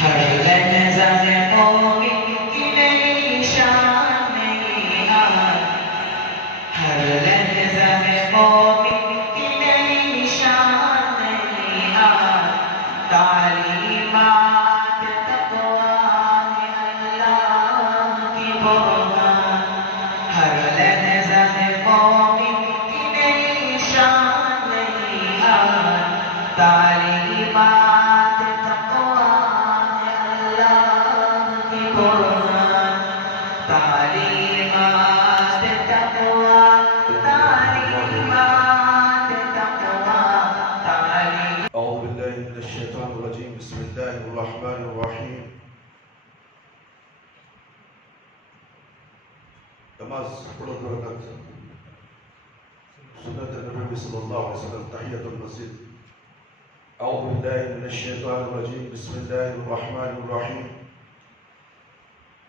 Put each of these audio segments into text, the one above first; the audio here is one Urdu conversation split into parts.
ہر لحظہ مومن کی نئی شان نئی آن، ہر لحظہ مومن کی نئی شان نئی آن، تعلیمات تقویٰ ہے اللہ کی برہان، ہر لحظہ مومن کی نئی شان نئی آن، تعلیمات بسم الله الرحمن الرحیم. نماز پڑھو دو رکعت سنت نبی صلی اللہ علیہ وسلم تحیۃ المسجد. اعوذ باللہ من الشیطان الرجیم. بسم اللہ الرحمن الرحیم.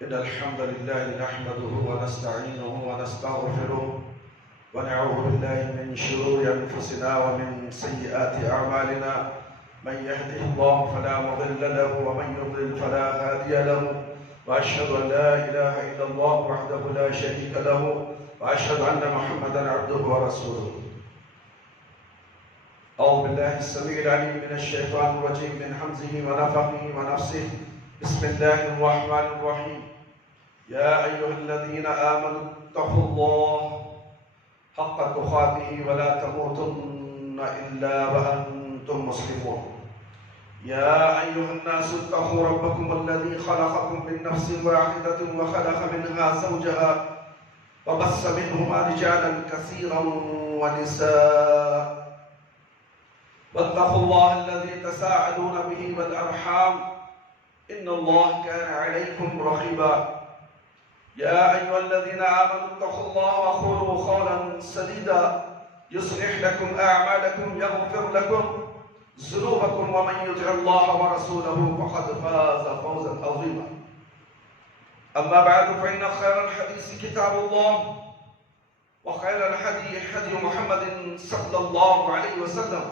ان الحمد للہ نحمده ونستعینه ونستغفره ونعوذ باللہ من شرور انفسنا ومن سیئات اعمالنا. من يهده الله فلا مضل له ومن يضلل فلا هادي له، واشهد ان لا اله الا الله وحده لا شريك له، واشهد ان محمدا عبده ورسوله. اعوذ بالله السميع العليم من الشيطان الرجيم من همزه ونفخه ونفسه. بسم الله الرحمن الرحيم. يا ايها الذين امنوا اتقوا الله حق تقاته ولا تموتن الا وانتم مسلمون. يا أيها الناس اتقوا ربكم الذي خلقكم من نفس واحدة وخلق منها زوجها وبث منهما رجالا كثيرا ونساء واتقوا الله الذي تساءلون به والأرحام إن الله كان عليكم رقيبا. يا أيها الذين آمنوا اتقوا الله وقولوا قولا سديدا يصلح لكم أعمالكم يغفر لكم ذنوبكم ومن يطع الله ورسوله فقد فاز فوزا عظيما. أما بعد فإن خير الحديث كتاب الله وخير الهدي هدي محمد صلى الله عليه وسلم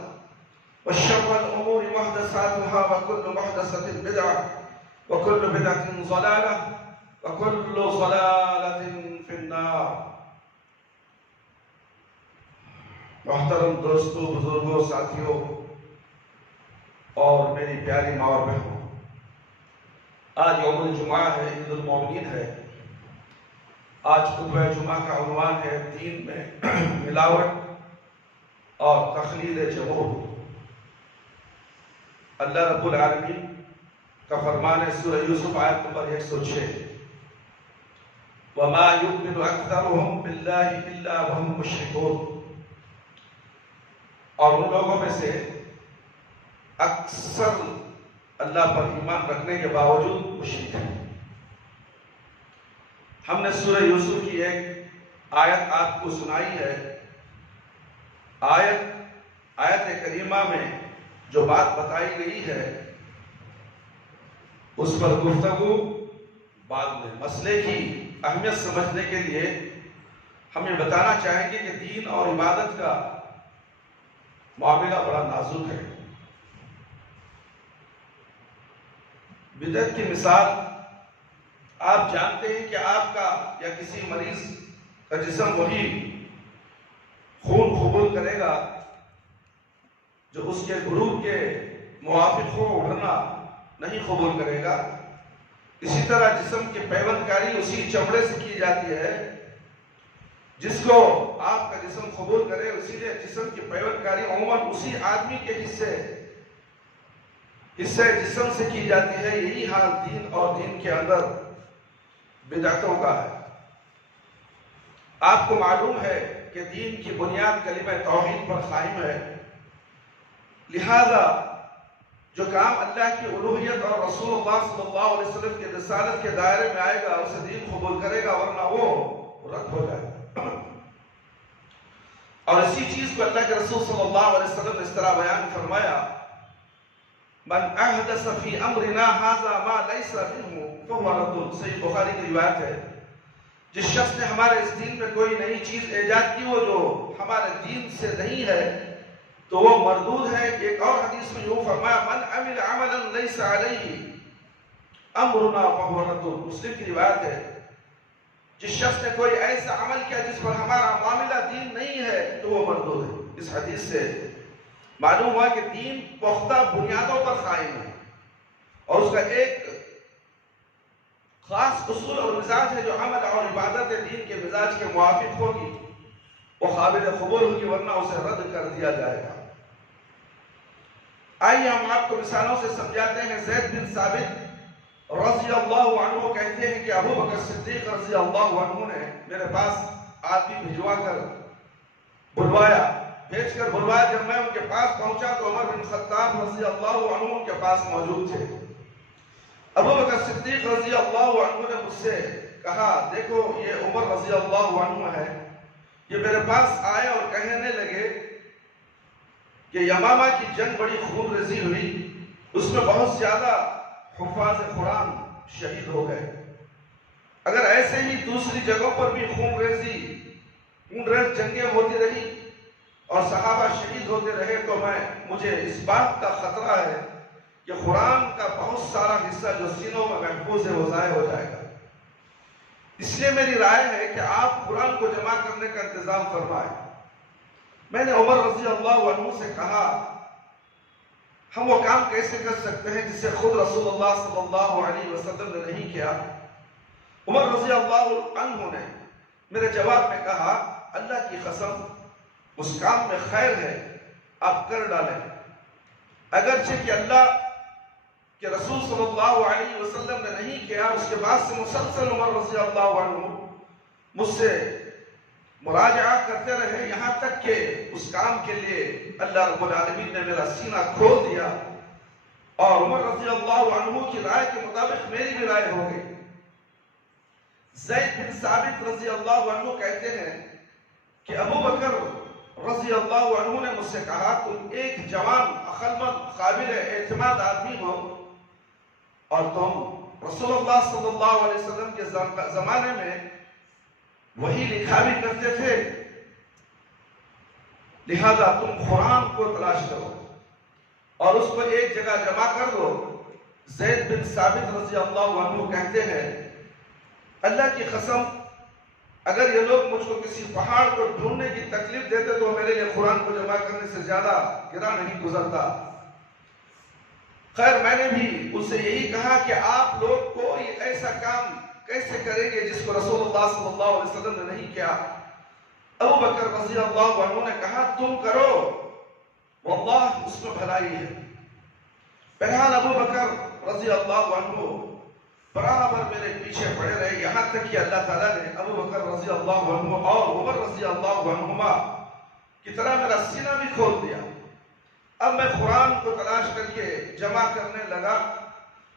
وشر الأمور محدثاتها وكل محدثة بدعة وكل بدعة ضلالة وكل ضلالة في النار. محترم دوستو، بزرگوں، ساتھیوں اور میری پیاری ماں اور بہنوں، آج یوم الجمعہ ہے، عید المومنین ہے. آج خطبہ جمعہ کا عنوان ہے دین میں ملاوٹ اور تخلیل جمہور. اللہ رب العالمین کا فرمان ہے سورہ یوسف آیت نمبر 106، وَمَا يُؤْمِنُ أَكْثَرُهُمْ بِاللَّهِ إِلَّا وَهُمْ مُشْرِكُونَ. اور ان لوگوں میں سے اکثر اللہ پر ایمان رکھنے کے باوجود مشرک ہیں. ہم نے سورہ یوسف کی ایک آیت آپ کو سنائی ہے. آیت کریمہ میں جو بات بتائی گئی ہے اس پر گفتگو بعد میں. مسئلے کی اہمیت سمجھنے کے لیے ہم یہ بتانا چاہیں گے کہ دین اور عبادت کا معاملہ بڑا نازک ہے. بدعت کی مثال آپ جانتے ہیں کہ آپ کا یا کسی مریض کا جسم وہی خون قبول کرے گا جو اس کے گروپ کے موافق ہو، اڑنا نہیں قبول کرے گا. اسی طرح جسم کی پیوند کاری اسی چمڑے سے کی جاتی ہے جس کو آپ کا جسم قبول کرے. اسی لیے جسم کی پیوند کاری عموماً اسی آدمی کے حصے جسم سے کی جاتی ہے. یہی حال دین اور دین کے اندر بدعتوں کا ہے. آپ کو معلوم ہے کہ دین کی بنیاد کلمہ توحید پر قائم ہے. لہذا جو کام اللہ کی الوہیت اور رسول اللہ صلی اللہ علیہ وسلم کے رسالت کے دائرے میں آئے گا اسے دین قبول کرے گا، ورنہ وہ رد ہو جائے گا. اور اسی چیز کو اللہ کے رسول صلی اللہ علیہ وسلم نے اس طرح بیان فرمایا، من احدث فی امرنا ھذا ما لیس منہ فہو رد. صحیح بخاری کی روایت ہے، جس شخص نے ہمارے اس دین میں کوئی نئی چیز ایجاد کی وہ جو ہمارے دین سے نہیں ہے تو وہ مردود ہے. ایک اور حدیث میں یوں فرمایا، من عمل عملا لیس علیہ امرنا فهو رد. مسلم کی روایت ہے جس شخص نے کوئی ایسا عمل کیا جس پر ہمارا معاملہ دین نہیں ہے تو وہ مردود ہے. اس حدیث سے معلوم ہوا کہ دین پختہ بنیادوں پر قائم ہے اور اس کا ایک خاص اصول اور مزاج ہے جو عمل اور عبادت دین کے مزاج کے موافق ہوگی وہ قابل قبول ہوگی ورنہ اسے رد کر دیا جائے گا. آئیے ہم آپ کو مثالوں سے سمجھاتے ہیں. زید بن ثابت رضی اللہ عنہ کہتے ہیں کہ ابو بکر صدیق رضی اللہ عنہ نے میرے پاس آدمی بھیج کر بلوایا. جب میں ان کے پاس پہنچا تو عمر بن خطاب رضی اللہ عنہ ان کے پاس موجود تھے. ابو بکر صدیق رضی اللہ عنہ نے مجھ سے کہا دیکھو یہ عمر رضی اللہ عنہ ہے, یہ میرے پاس آئے اور کہنے لگے کہ یمامہ کی جنگ بڑی خون ریزی ہوئی, اس میں بہت زیادہ حفاظ قرآن شہید ہو گئے. اگر ایسے ہی دوسری جگہوں پر بھی خون ریز جنگیں ہوتی رہی اور صحابہ شہید ہوتے رہے تو مجھے اس بات کا خطرہ ہے کہ قرآن کا بہت سارا حصہ جو سینوں میں محفوظ ہے وہ ضائع ہو جائے گا. اس لیے میری رائے ہے کہ آپ قرآن کو جمع کرنے کا انتظام فرمائیں. میں نے عمر رضی اللہ عنہ سے کہا ہم وہ کام کیسے کر سکتے ہیں جسے خود رسول اللہ صلی اللہ علیہ وسلم نے نہیں کیا. عمر رضی اللہ عنہ نے میرے جواب میں کہا اللہ کی قسم اس کام میں خیر ہے آپ کر ڈالیں. اگرچہ کہ اللہ کہ رسول صلی اللہ علیہ وسلم نے نہیں کیا, اس کے بعد سے مسلسل عمر رضی اللہ عنہ مجھ سے مراجعہ کرتے رہے یہاں تک کہ اس کام کے لیے اللہ رب العالمین نے میرا سینہ کھول دیا اور عمر رضی اللہ عنہ کی رائے کے مطابق میری بھی رائے ہو گئی. زید بن ثابت رضی اللہ عنہ کہتے ہیں کہ ابو بکر رضی اللہ عنہ نے مجھ سے کہا تم ایک جوان عقلمند قابل اعتماد آدمی ہو اور تم رسول اللہ صلی اللہ علیہ وسلم کے زمانے میں وہی لکھا بھی کرتے تھے, لہذا تم قرآن کو تلاش کرو اور اس کو ایک جگہ جمع کر دو. زید بن ثابت رضی اللہ عنہ کہتے ہیں اللہ کی قسم اگر یہ لوگ مجھ کو کسی پہاڑ کو ڈھونڈنے کی تکلیف دیتے تو میرے لیے قرآن کو جمع کرنے سے زیادہ گرا نہیں گزرتا. خیر میں نے بھی ان سے یہی کہا کہ آپ لوگ کوئی ایسا کام کیسے کریں گے جس کو رسول اللہ صلی اللہ علیہ وسلم نے نہیں کیا. ابو بکر رضی اللہ عنہ نے کہا تم کرو واللہ اس میں بھلائی ہے. بہرحال ابو بکر رضی اللہ عنہ برابر میرے پیچھے پڑے رہے یہاں تک کہ اللہ تعالیٰ نے ابو بکر رضی اللہ عنہ اور عمر رضی اللہ عنہما کی طرح میرا سینہ بھی کھول دیا. اب میں قرآن کو تلاش کر کے جمع کرنے لگا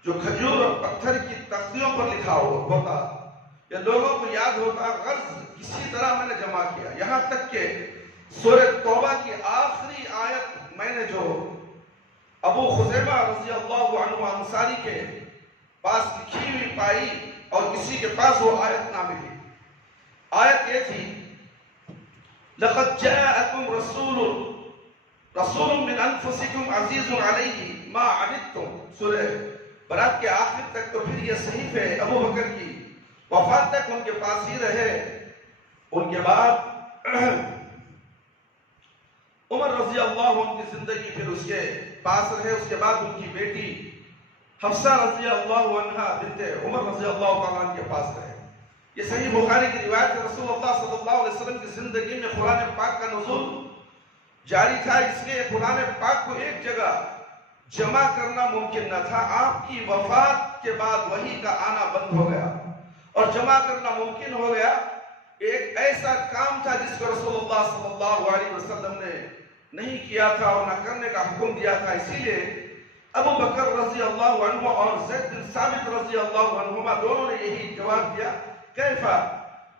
جو کھجور اور پتھر کی تختیوں پر لکھا ہوتا یا لوگوں کو یاد ہوتا. غرض کسی طرح میں نے جمع کیا یہاں تک کہ سورہ توبہ کی آخری آیت میں نے جو ابو خزیمہ رضی اللہ عنہ انصاری کے پاس لکھی ہوئی پائی اور کسی کے پاس وہ آیت نہ ملی. آیت یہ تھی لَقَدْ جَاءَكُمْ رَسُولٌ مِّنْ أَنفُسِكُمْ عَزِيزٌ عَلَيْهِ مَا عَنِتُّمْ. سورہ برات کے آخر تک تو پھر یہ صحیفے ابو بکر کی وفات تک ان کے پاس ہی رہے. ان کے بعد عمر رضی اللہ عنہ کی زندگی پھر اس کے پاس رہے. اس کے بعد ان کی بیٹی حفصہ رضی اللہ عنہ بنت عمر رضی اللہ عنہ کے پاس رہے. یہ صحیح بخاری کی روایت ہے. رسول اللہ صلی اللہ علیہ وسلم کی زندگی میں قرآن پاک کا نزول جاری تھا, اس لیے قرآن پاک کو ایک جگہ جمع کرنا ممکن نہ تھا. آپ کی وفات کے بعد وحی کا آنا بند ہو گیا اور جمع کرنا ممکن ہو گیا. ایک ایسا کام تھا جس کو رسول اللہ صلی اللہ علیہ وسلم نے نہیں کیا تھا اور نہ کرنے کا حکم دیا تھا. اسی لیے ابو بکر رضی اللہ عنہ اور زید بن ثابت رضی اللہ عنہما دونوں نے یہی جواب دیا کیف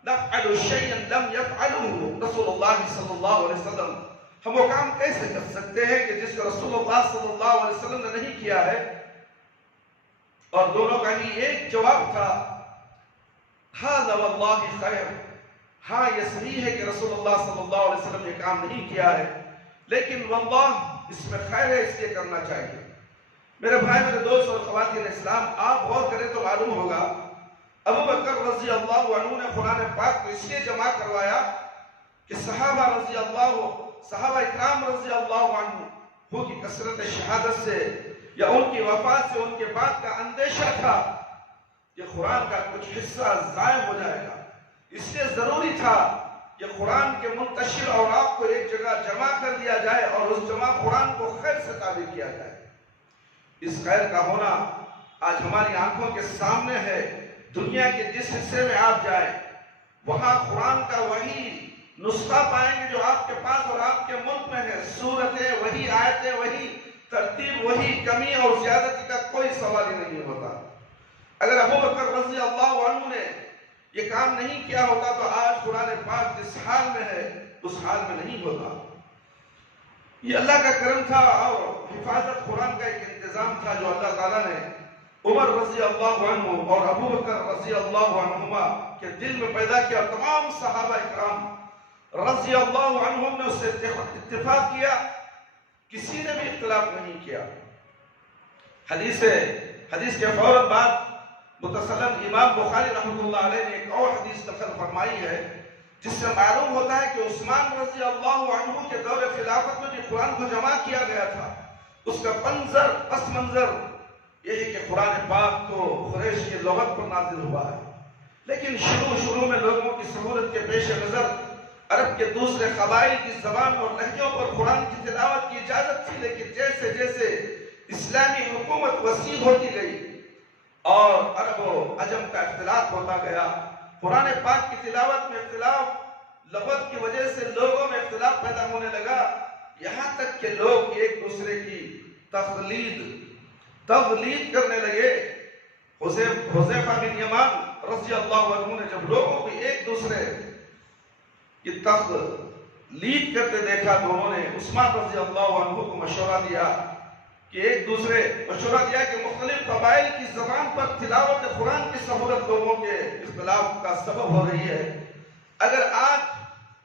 نفعل شیئا لم یفعله رسول اللہ صلی اللہ علیہ وسلم. ہم وہ کام کیسے کر سکتے ہیں کہ جس کو رسول اللہ صلی اللہ علیہ وسلم نے نہیں کیا ہے. اور دونوں کا ہی ایک جواب تھا ھذا واللہ خیر. ہاں یہ صحیح ہے کہ رسول اللہ صلی اللہ علیہ وسلم نے کام نہیں کیا ہے لیکن واللہ اس میں خیر ہے, اس لیے کرنا چاہیے. میرے بھائی میرے دوست اور خواتین اسلام، آپ غور کریں تو معلوم ہوگا ابو بکر رضی اللہ عنہ نے قرآن پاک کو اس لیے جمع کروایا کہ صحابہ اکرام رضی اللہ عنہ کی کثرت شہادت سے یا ان کی وفات سے ان کے بعد کا اندیشہ تھا کہ قرآن کا کچھ حصہ ضائع ہو جائے گا، اس لیے ضروری تھا کہ قرآن کے منتشر اوراق کو ایک جگہ جمع کر دیا جائے اور اس جمع قرآن کو خیر سے تعبیر کیا جائے۔ اس خیر کا ہونا آج ہماری آنکھوں کے سامنے ہے۔ دنیا کے جس حصے میں آپ جائیں وہاں قرآن کا وہی نسخہ پائیں گے جو آپ کے پاس اور آپ کے ملک میں ہے، سورتیں وہی، آیتیں وہی، ترتیب وہی، کمی اور زیادتی کا کوئی سوال ہی نہیں ہوتا۔ اگر ابو بکر رضی اللہ عنہ نے یہ کام نہیں کیا ہوتا تو آج قرآن پاک جس حال میں ہے اس حال میں نہیں ہوتا۔ یہ اللہ کا کرم تھا اور حفاظت قرآن کا ایک انتظام تھا جو اللہ تعالیٰ نے عمر رضی اللہ عنہ اور ابو بکر رضی اللہ عنہما کے دل میں پیدا کیا۔ تمام صحابہ اکرام رضی اللہ عنہم نے اس سے اتفاق کیا، کسی نے بھی اختلاف نہیں کیا۔ حدیث کے فوراً بعد متصلاً امام بخاری رحمۃ اللہ علیہ نے ایک اور حدیث نقل فرمائی ہے جس سے معلوم ہوتا ہے کہ عثمان رضی اللہ عنہ کے دور خلافت میں جو قرآن کو جمع کیا گیا تھا اس کا پس منظر یہ ہے کہ قرآن پاک تو قریش کی لغت پر نازل ہوا ہے، لیکن شروع میں لوگوں کی سہولت کے پیش نظر عرب کے دوسرے قبائل کی زبان اور لہجوں پر قرآن کی تلاوت کی اجازت تھی، لیکن جیسے جیسے اسلامی حکومت وسیع ہوتی گئی اور عرب و عجم کا اختلاط ہوتا گیا، قرآن پاک کی تلاوت میں اختلاف، لغت کی وجہ سے لوگوں میں اختلاف پیدا ہونے لگا، یہاں تک کہ لوگ ایک دوسرے کی تغلید کرنے لگے۔ حذیفہ بن یمان رضی اللہ عنہ نے جب لوگوں کو ایک دوسرے کی تغلید کرتے دیکھا تو انہوں نے عثمان رضی اللہ عنہ کو مشورہ دیا کہ مختلف قبائل کی زبان پر تلاوت قرآن کی سہولت لوگوں کے اختلاف کا سبب ہو رہی ہے، اگر آج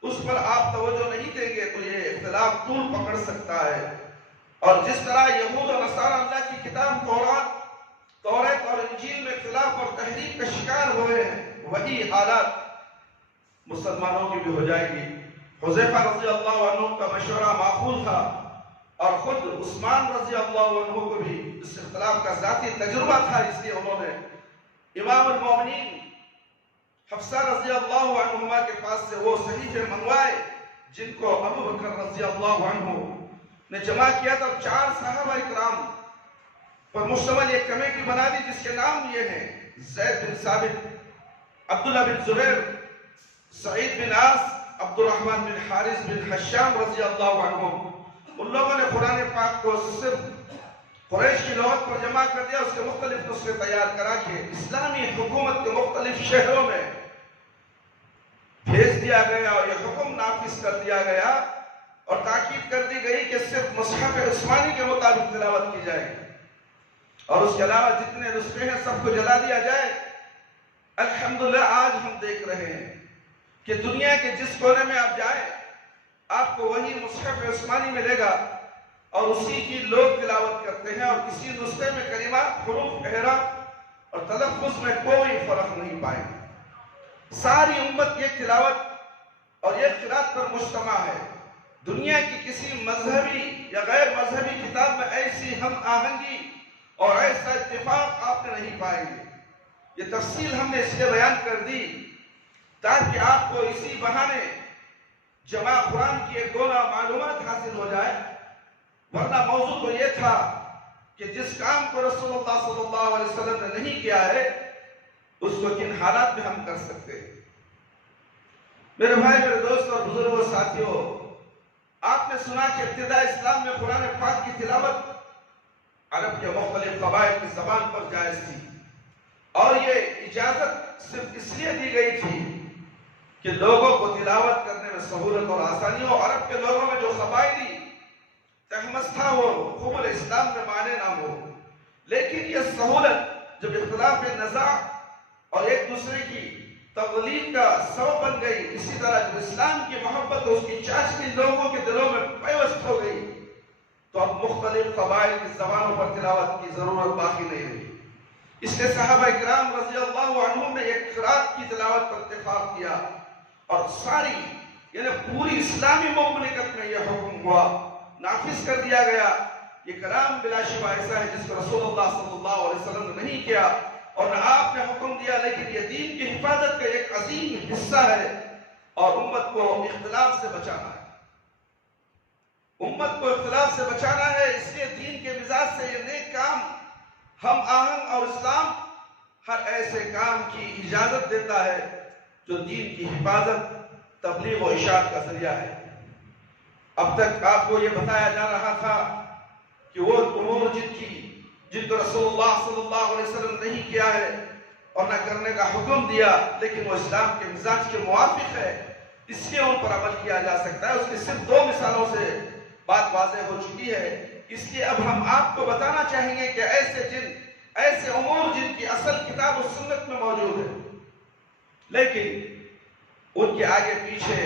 اس پر آپ توجہ نہیں دیں گے تو یہ اختلاف طول پکڑ سکتا ہے۔ اور جس طرح یہود و نصارہ اللہ کی کتاب توریت اور انجیل میں اختلاف اور تحریف کا شکار ہوئے ہیں، وہی حالات مسلمانوں کی بھی ہو جائے گی۔ حذیفہ رضی اللہ عنہ کا مشورہ معقول تھا اور خود عثمان رضی اللہ عنہ کو بھی اس اختلاف کا ذاتی تجربہ تھا، اس لیے انہوں نے امام المومنین حفصہ رضی اللہ عنہما کے پاس سے وہ صحیفے منگوائے جن کو ابو بکر رضی اللہ عنہ نے جمع کیا تھا۔ 4 صحابہ اکرام پر مشتمل ایک کمیٹی بنا دی جس کے نام یہ ہیں: زید بن ثابت، عبداللہ بن زبیر، سعید بن عاص، عبد الرحمن بن حارث بن حشام رضی اللہ عنہم۔ ان لوگوں نے قرآن پاک کو صرف قریش کی لغت پر جمع کر دیا، اس کے مختلف نسخے تیار کرا کے اسلامی حکومت کے مختلف شہروں میں بھیج دیا گیا اور یہ حکم نافذ کر دیا گیا اور تاکید کر دی گئی کہ صرف مصحف عثمانی کے مطابق تلاوت کی جائے اور اس کے علاوہ جتنے نسخے ہیں سب کو جلا دیا جائے۔ الحمدللہ آج ہم دیکھ رہے ہیں کہ دنیا کے جس کونے میں آپ جائیں آپ کو وہی مصحف عثمانی ملے گا اور اسی کی لوگ تلاوت کرتے ہیں اور کسی نسخے میں کلمات، حروف، اعراب اور تلفظ میں کوئی فرق نہیں پائیں گے۔ ساری امت یہ تلاوت اور یہ قرات پر مجتمع ہے۔ دنیا کی کسی مذہبی یا غیر مذہبی کتاب میں ایسی ہم آہنگی اور ایسا اتفاق آپ نے نہیں پائیں گے۔ یہ تفصیل ہم نے اس لیے بیان کر دی تاکہ آپ کو اسی بہانے جمع قرآن کی ایک گونا معلومات حاصل ہو جائے، ورنہ موضوع تو یہ تھا کہ جس کام کو رسول اللہ صلی اللہ علیہ وسلم نے نہیں کیا ہے اس کو کن حالات میں ہم کر سکتے ہیں۔ میرے بھائی، میرے دوست اور بزرگوں، ساتھیوں، آپ نے سنا کہ ابتداء اسلام میں قرآن پاک کی تلاوت عرب کے مختلف قبائل کی زبان پر جائز تھی اور یہ اجازت صرف اس لیے دی گئی تھی کہ لوگوں کو تلاوت کرنے میں سہولت اور آسانی ہو۔ عرب کے لوگوں میں جو قبائلی تہمس تھا وہ قبول اسلام میں مانے نہ ہو، لیکن یہ سہولت جب اختلاف نزاع اور ایک دوسرے کی تغلیب کا سبب بن گئی، اسی طرح جب اسلام کی محبت اور اس کی چاشنی لوگوں کے دلوں میں پیوست ہو گئی تو اب مختلف قبائل کی زبانوں پر تلاوت کی ضرورت باقی نہیں رہی. اس لیے صحابہ کرام رضی اللہ عنہم نے ایک قرات کی تلاوت پر اتفاق کیا اور ساری یعنی پوری اسلامی مملکت میں یہ حکم ہوا، نافذ کر دیا گیا. یہ کلام بلا شبہ ایسا ہے جس کو رسول اللہ صلی اللہ علیہ وسلم نے نہیں کیا اور نہ آپ نے حکم دیا، لیکن یہ دین کی حفاظت کا ایک عظیم حصہ ہے اور امت کو اختلاف سے بچانا ہے. امت کو اختلاف سے بچانا ہے. اس لیے دین کے مزاج سے یہ نیک کام ہم آہنگ اور اسلام ہر ایسے کام کی اجازت دیتا ہے جو دین کی حفاظت، تبلیغ و اشاعت کا ذریعہ ہے. اب تک آپ کو یہ بتایا جا رہا تھا کہ وہ امور جن کو رسول اللہ صلی اللہ علیہ وسلم نے نہیں کیا ہے اور نہ کرنے کا حکم دیا، لیکن وہ اسلام کے مزاج کے موافق ہے، اس لیے ان پر عمل کیا جا سکتا ہے. اس کی صرف 2 مثالوں سے بات واضح ہو چکی ہے. اس لیے اب ہم آپ کو بتانا چاہیں گے کہ ایسے امور جن کی اصل کتاب و سنت میں موجود ہے، لیکن ان کے آگے پیچھے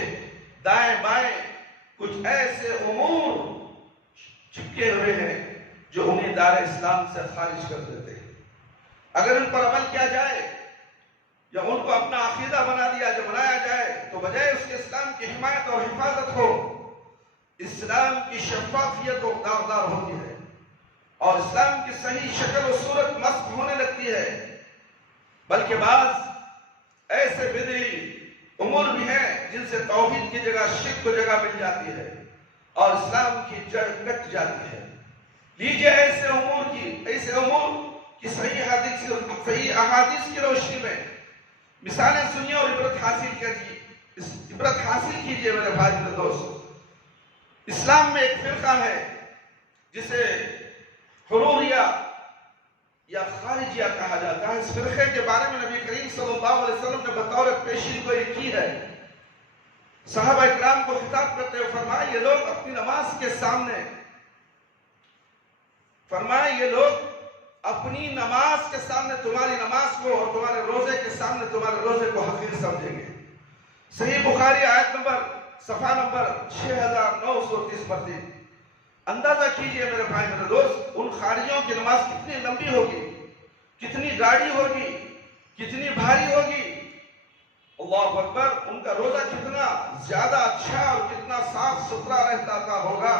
دائیں بائیں کچھ ایسے امور چپکے ہوئے ہیں جو انہیں دار اسلام سے خارج کر دیتے ہیں. اگر ان پر عمل کیا جائے یا ان کو اپنا عقیدہ بنایا جائے تو بجائے اس کے اسلام کی حمایت اور حفاظت ہو، اسلام کی شفافیت و داغدار ہوتی ہے اور اسلام کی صحیح شکل و صورت مسخ ہونے لگتی ہے. بلکہ بعض ایسے بدعی امور بھی ہیں جن سے توحید کی جگہ شرک کو جگہ مل جاتی ہے اور اسلام کی جڑ کٹ جاتی ہے. لیجئے ایسے امور کی صحیح احادیث کی روشنی میں مثالیں سنیے اور عبرت حاصل کیجئے میرے بھائی میرے دوست. اسلام میں ایک فرقہ ہے جسے حروریہ یا خارجیہ کہا جاتا ہے. اس فرقے کے بارے میں نبی کریم صلی اللہ علیہ وسلم نے بطور پیشین گوئی کی ہے. صحابہ اکرام کو خطاب کرتے ہوئے فرمایا یہ لوگ اپنی نماز کے سامنے تمہاری نماز کو اور تمہارے روزے کے سامنے تمہارے روزے کو حقیر سمجھیں گے. صحیح بخاری آیت صفحہ نمبر 6930 پر تھی. اندازہ کیجئے میرے بھائی میرے دوست، ان خارجیوں کی نماز کتنی لمبی ہوگی، کتنی گاڑی ہوگی، کتنی بھاری ہوگی. اللہ اکبر. ان کا روزہ کتنا زیادہ اچھا اور کتنا صاف ستھرا رہتا ہوگا.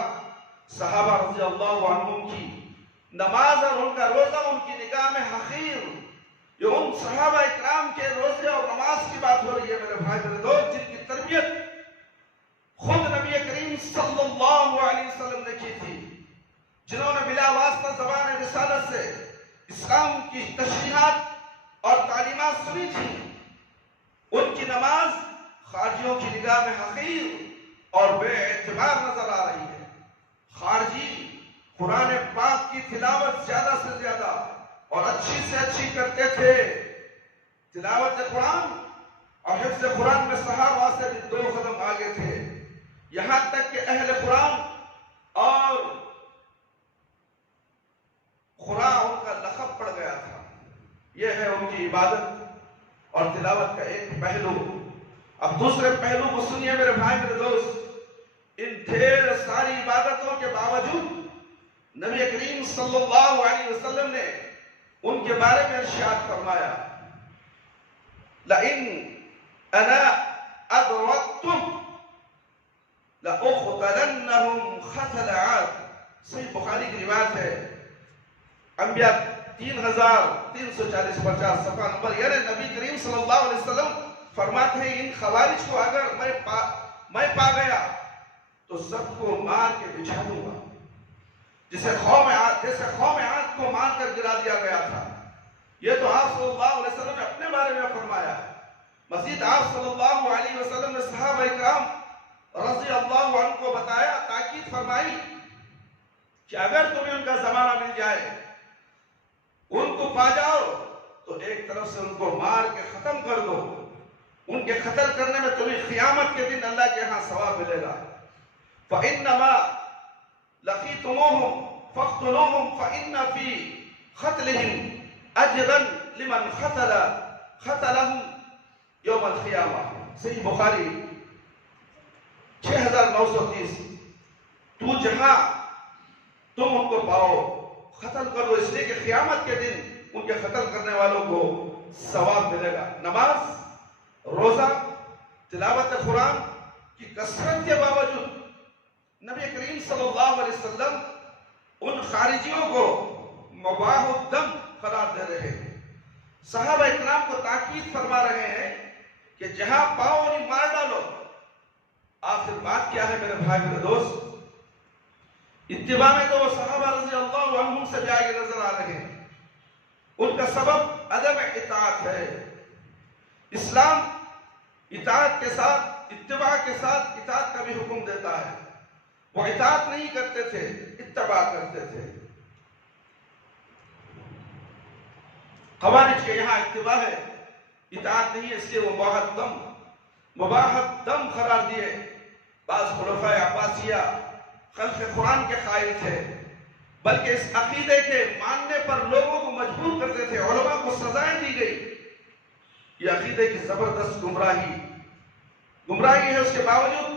صحابہ رضی اللہ عنہم کی نماز اور ان کا روزہ ان کی نگاہ میں حقیر. یہ ان صحابہ اکرام کے روزے اور نماز کی بات ہو رہی ہے میرے بھائی میرے دوست، جن کی تربیت خود نبی کریم صلی اللہ علیہ وسلم نے کی تھی، جنہوں نے بلا واسطہ زبان رسالت سے اسلام کی تشریحات اور تعلیمات سنی تھی. ان کی نماز خارجیوں کی نگاہ میں حقیر اور بے اعتبار نظر آ رہی ہے. خارجی قرآن پاک کی تلاوت زیادہ سے زیادہ اور اچھی سے اچھی کرتے تھے. تلاوت قرآن اور حفظ قرآن میں صحابہ سے بھی 2 قدم آگے تھے. یہاں تک کہ اہل قرآن اور قرآن ان کا لقب پڑ گیا تھا. یہ ہے ان کی عبادت اور تلاوت کا ایک پہلو. اب دوسرے پہلو کو سنیے میرے بھائی میرے دوست. ان ڈھیر ساری عبادتوں کے باوجود نبی کریم صلی اللہ علیہ وسلم نے ان کے بارے میں ارشاد فرمایا لَإِنْ أَنَا أَدْرَكْتُمْ لَأُخْتَلَنَّهُمْ خَتَلَ عَادٍ. صحیح بخاری کی روایت ہے. انبیاء 3340 صفحہ نمبر. یعنی نبی کریم صلی اللہ علیہ وسلم فرماتے ہیں ان خوارج کو اگر میں پا گیا تو سب کو مار کے بچھا دوں گا، جیسے قوم عاد کو مار کر گرا دیا گیا تھا. یہ تو آپ صلی اللہ علیہ وسلم نے اپنے بارے میں فرمایا ہے. مزید آپ صلی اللہ علیہ وسلم نے صحابہ اکرام رضی اللہ عنہ کو بتایا، تاکید فرمائی کہ اگر تمہیں ان کا زمانہ مل جائے، ان کو پا جاؤ تو ایک طرف سے ان کو مار کے ختم کر دو. ان کے قتل کرنے میں تمہیں قیامت کے دن اللہ کے ہاں ثواب ملے گا. فَإِنَّمَا لَقِيتُمُوهُمْ فَاقْتُلُوهُمْ فَإِنَّ فِي قَتْلِهِمْ أَجْرًا لِمَنْ قَتَلَهُمْ يَوْمَ الْقِيَامَةِ. صحیح بخاری 6930. تو جہاں تم ان کو پاؤ، قتل کرو، اس لیے کہ قیامت کے دن ان کے قتل کرنے والوں کو ثواب ملے گا۔ نماز، روزہ، تلاوت قرآن کی کثرت کے باوجود نبی کریم صلی اللہ علیہ وسلم ان خارجیوں کو مباح الدم قرار دے رہے ہیں۔ صحابہ اکرام کو تاکید فرما رہے ہیں کہ جہاں پاؤ انہیں مار ڈالو۔ آخر بات کیا ہے میرے بھائی میرے دوست؟ اتباع میں تو وہ صحابہ رضی اللہ عنہم سے بھی آگے نظر آ رہے ہیں۔ ان کا سبب عدم اطاعت ہے۔ اسلام اطاعت کے ساتھ، اتباع کے ساتھ اطاعت کا بھی حکم دیتا ہے۔ وہ اطاعت نہیں کرتے تھے، اتباع کرتے تھے۔ خوارج کے یہاں اتباع ہے، اطاعت نہیں ہے، اس لیے وہ مباح الدم قرار دیے۔ بعض خلفائے عباسیہ خلف قرآن کے قائل تھے، بلکہ اس عقیدے کے ماننے پر لوگوں کو مجبور کرتے تھے، علماء کو سزائیں دی گئی۔ یہ عقیدے کی زبردست گمراہی ہے، اس کے باوجود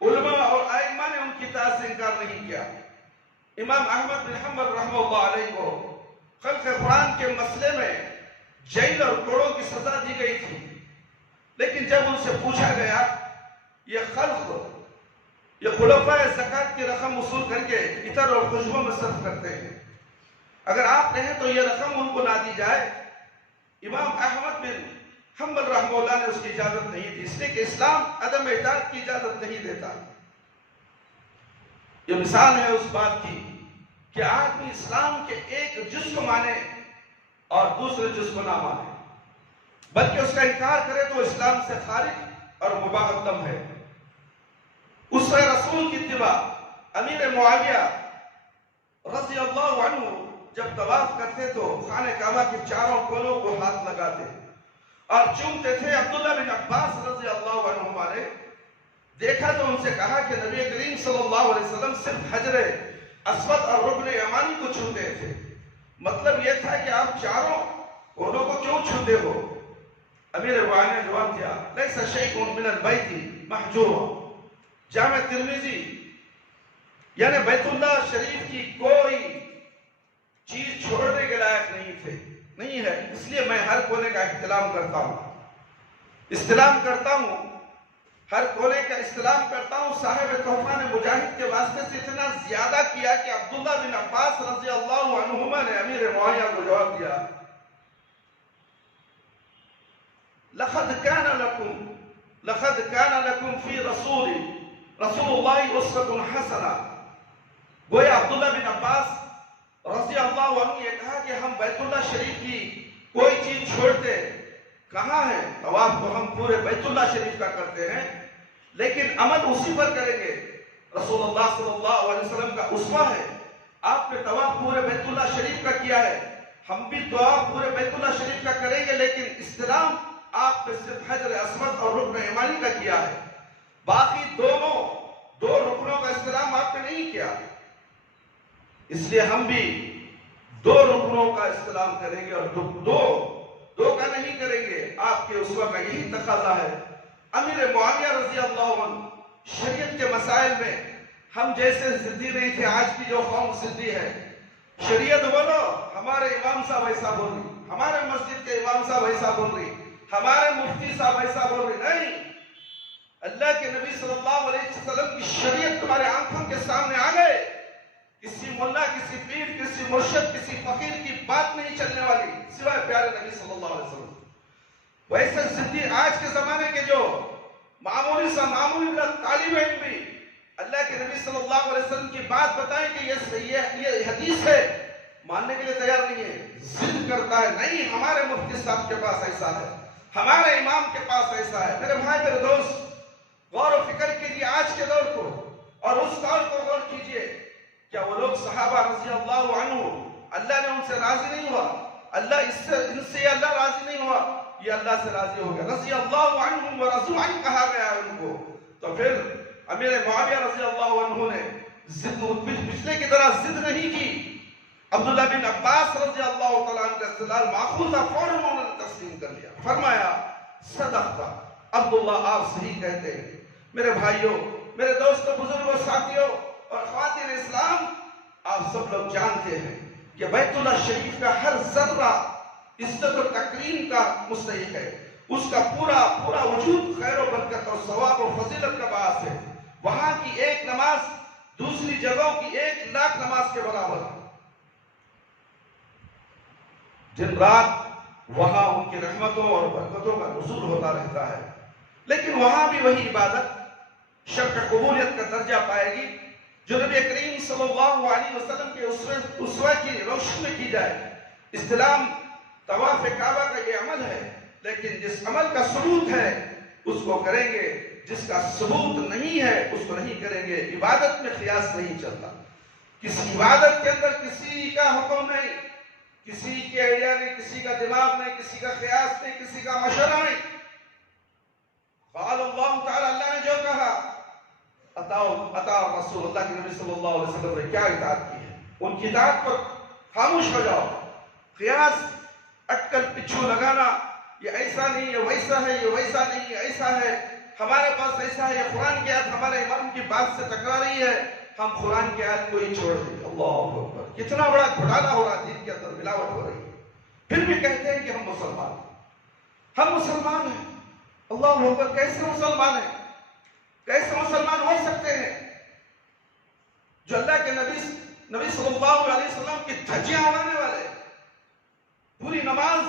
علماء اور ائمہ نے ان کی اطاعت سے انکار نہیں کیا۔ امام احمد بن حنبل رحمہ اللہ علیہ کو خلق قرآن کے مسئلے میں جیل اور کوڑوں کی سزا دی گئی تھی، لیکن جب ان سے پوچھا گیا یہ خلفائے زکوٰۃ کی رقم وصول کر کے عطر اور خوشبو میں صرف کرتے ہیں، اگر آپ کہیں تو یہ رقم ان کو نہ دی جائے، امام احمد بن حنبل رحمہ اللہ نے اس کی اجازت نہیں دی، اس لیے کہ اسلام عدم اطاعت کی اجازت نہیں دیتا۔ یہ مثال ہے اس بات کی کہ آدمی اسلام کے ایک جز کو مانے اور دوسرے جز کو نہ مانے، بلکہ اس کا انکار کرے تو اسلام سے خارج اور مباح الدم ہے۔ اس رسول کی اتباع، امیر معاویہ رضی اللہ عنہ جب طواف کرتے تو خانہ کعبہ کے چاروں کونوں کو ہاتھ لگاتے اور چومتے تھے۔ عبداللہ بن عباس رضی اللہ عنہما نے دیکھا تو ان سے کہا کہ نبی کریم صلی اللہ علیہ وسلم صرف حجر اسود اور رکن یمانی کو چھوتے تھے، مطلب یہ تھا کہ آپ چاروں کونوں کو کیوں چھوتے ہو؟ امیر معاویہ نے جواب دیا، لیس شیء من البیت محجور۔ جامع ترمذی یعنی بیت اللہ شریف کی کوئی چیز چھوڑنے کے لائق نہیں ہے، اس لیے میں ہر کونے کا احترام کرتا ہوں، ہر کونے کا استلام کرتا ہوں۔ صاحب تحفہ نے مجاہد کے واسطے سے اتنا زیادہ کیا کہ عبداللہ بن عباس رضی اللہ عنہما نے امیر معاویہ کو جواب دیا، لقد كان لكم في رسول اللہ اسوۃ حسنہ۔ گویا عبداللہ بن عباس رضی اللہ عنہ یہ کہا کہ ہم بیت اللہ شریف کی کوئی چیز چھوڑتے کہاں ہے؟ طواف کو ہم پورے بیت اللہ شریف کا کرتے ہیں، لیکن عمل اسی پر کریں گے۔ رسول اللہ صلی اللہ علیہ وسلم کا اسوہ ہے، آپ نے طواف پورے بیت اللہ شریف کا کیا ہے، ہم بھی طواف پورے بیت اللہ شریف کا کریں گے، لیکن استلام آپ نے صرف حجر اسود اور رکن یمانی کا کیا ہے، باقی دو رکنوں کا استلام آپ نے نہیں کیا، اس لیے ہم بھی دو رکنوں کا استلام کریں گے اور دو کا نہیں کریں گے۔ آپ کے اسوہ کا یہی تقاضا ہے۔ امیر معاویہ رضی اللہ عنہ شریعت کے مسائل میں ہم جیسے ضدی نہیں تھے، آج کی جو قوم ضدی ہے، شریعت بولو ہمارے امام صاحب ایسا بول رہی، ہمارے مسجد کے امام صاحب ایسا بول رہی، ہمارے مفتی صاحب ایسا بول رہے، نہیں، اللہ کے نبی صلی اللہ علیہ وسلم کی شریعت تمہارے آنکھوں کے سامنے آ گئے، کسی ملا، کسی پیر، کسی مرشد، کسی فقیر کی بات نہیں چلنے والی سوائے پیارے نبی صلی اللہ علیہ وسلم۔ ویسے ضدی آج کے زمانے کے جو معمولی طالب علم بھی اللہ کے نبی صلی اللہ علیہ وسلم کی بات بتائیں کہ یہ حدیث ہے، ماننے کے لیے تیار نہیں ہے، ضد کرتا ہے، نہیں ہمارے مفتی صاحب کے پاس ایسا ہے، ہمارے امام کے پاس ایسا ہے۔ میرے بھائی میرے دوست، غور و فکر کیجیے آج کے دور کو اور اس دور کو غور کیجیے، کیا وہ لوگ صحابہ رضی اللہ عنہ اللہ نے ان سے راضی نہیں ہوا؟ ان سے اللہ راضی نہیں ہوا، یہ اللہ سے راضی ہو گیا۔ رضی اللہ عنہم ورضوا عنہ کہا گیا ہے ان کو، تو پھر امیر معاویہ رضی اللہ عنہ نے پچھلے کی طرح ضد نہیں کی۔ عبداللہ بن عباس رضی اللہ تعالیٰ عنہ کا استدلال ماخوذ تھا، فوراً انہوں نے تسلیم کر لیا، فرمایا صدقتا عبداللہ، آپ صحیح کہتے ہیں۔ میرے بھائیوں، میرے دوستوں، بزرگوں، ساتھیوں اور خواتین اسلام، آپ سب لوگ جانتے ہیں کہ بیت اللہ شریف کا ہر ذرہ عزت و تکریم کا مستحق ہے. اس کا پورا وجود خیر و برکت اور ثواب و فضیلت کا باعث ہے. وہاں کی ایک نماز دوسری جگہوں کی 1,00,000 نماز کے برابر ہے. دن رات وہاں ان کی رحمتوں اور برکتوں کا نزول ہوتا رہتا ہے. لیکن وہاں بھی وہی عبادت شرط قبولیت کا درجہ پائے گی جو نبی کریم صلی اللہ علیہ وسلم کے اسوہ کی روشنی میں کی جائے. استلام طواف کعبہ کا یہ عمل ہے، لیکن جس عمل کا ثبوت ہے اس کو کریں گے، جس کا ثبوت نہیں ہے اس کو نہیں کریں گے. عبادت میں قیاس نہیں چلتا. کسی عبادت کے اندر کسی کا حکم نہیں، کسی کی آئیڈیا نہیں، کسی کا دماغ نہیں، کسی کا قیاس نہیں، کسی کا مشورہ نہیں. قال اللہ تعالی، اللہ نے جو کہا اطاع رسول اللہ کے نبی صلی اللہ علیہ وسلم نے کیا اطاعت کی ہے، ان کی اطاعت پر خاموش ہو جاؤ. قیاس اٹکل پچھو لگانا، یہ ایسا نہیں، یہ ویسا ہے، یہ ویسا نہیں، یہ ایسا ہے، ہمارے پاس ایسا ہے، یہ قرآن کی آیت ہمارے امام کی بات سے ٹکرا رہی ہے، ہم قرآن کی آیت کو ہی چھوڑ دیں. اللہ اکبر! کتنا بڑا گھوٹالا ہو رہا ہے، دین کے اندر ملاوٹ ہو رہی ہے. پھر بھی کہتے ہیں کہ ہم مسلمان ہیں، ہم مسلمان ہیں. اللہ اکبر! کیسے مسلمان ہیں؟ کیسے مسلمان ہو سکتے ہیں جو اللہ کے نبی صلی اللہ علیہ وسلم کی دھجیاں اڑانے والے؟ پوری نماز،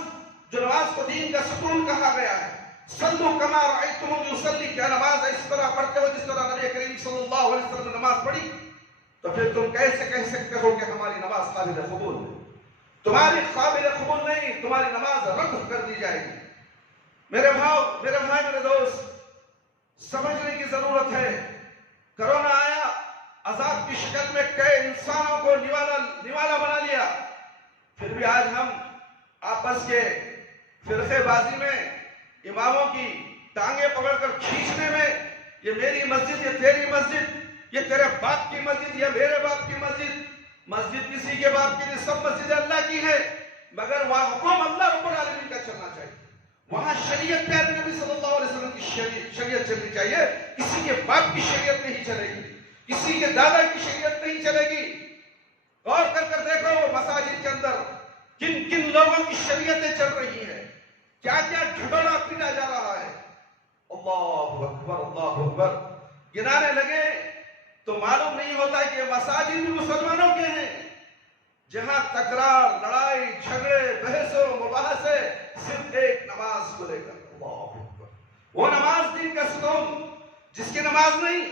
جو نماز کو دین کا ستون کہا گیا ہے، صلو کما رأیتمونی اصلی، کیا نماز اس طرح پڑھتے ہو جس طرح نبی کریم صلی اللہ علیہ وسلم نے نماز پڑھی؟ تو پھر تم کیسے کہہ سکتے ہو کہ ہماری نماز قابل قبول ہے؟ تمہاری قابل قبول نہیں، تمہاری نماز رد کر دی جائے گی. میرے بھائی، میرے دوست، سمجھنے کی ضرورت ہے. کرونا آیا، عذاب کی شکل میں کئی انسانوں کو نوالا بنا لیا. پھر بھی آج ہم آپس کے فرقے بازی میں، اماموں کی ٹانگیں پکڑ کر کھینچنے میں، یہ میری مسجد، یہ تیری مسجد، یہ تیرے باپ کی مسجد، یہ میرے باپ کی مسجد. مسجد کسی کے باپ کی نہیں، سب مسجد اللہ کی ہے، مگر وہاں حکم اللہ رب العالمین کا چلنا چاہیے. وہاں شریعت پیارے نبی صلی اللہ علیہ وسلم کی شریعت چلنی چاہیے. کسی کے باپ کی شریعت نہیں چلے گی، کسی کے دادا کی شریعت نہیں چلے گی. غور کر دیکھو مساجد کے اندر کن کن لوگوں کی شریعتیں چل رہی ہیں، کیا کیا ڈھڈولا پیٹا جا رہا ہے. اللہ اکبر، اللہ اکبر! گنانے لگے تو معلوم نہیں ہوتا کہ مساجد بھی مسلمانوں کے ہیں، جہاں تکرار، لڑائی، جھگڑے، بحث و مباحثے صرف ایک نماز کو لے کر. اللہ اکبر! وہ نماز دین کا ستون، جس کی نماز نہیں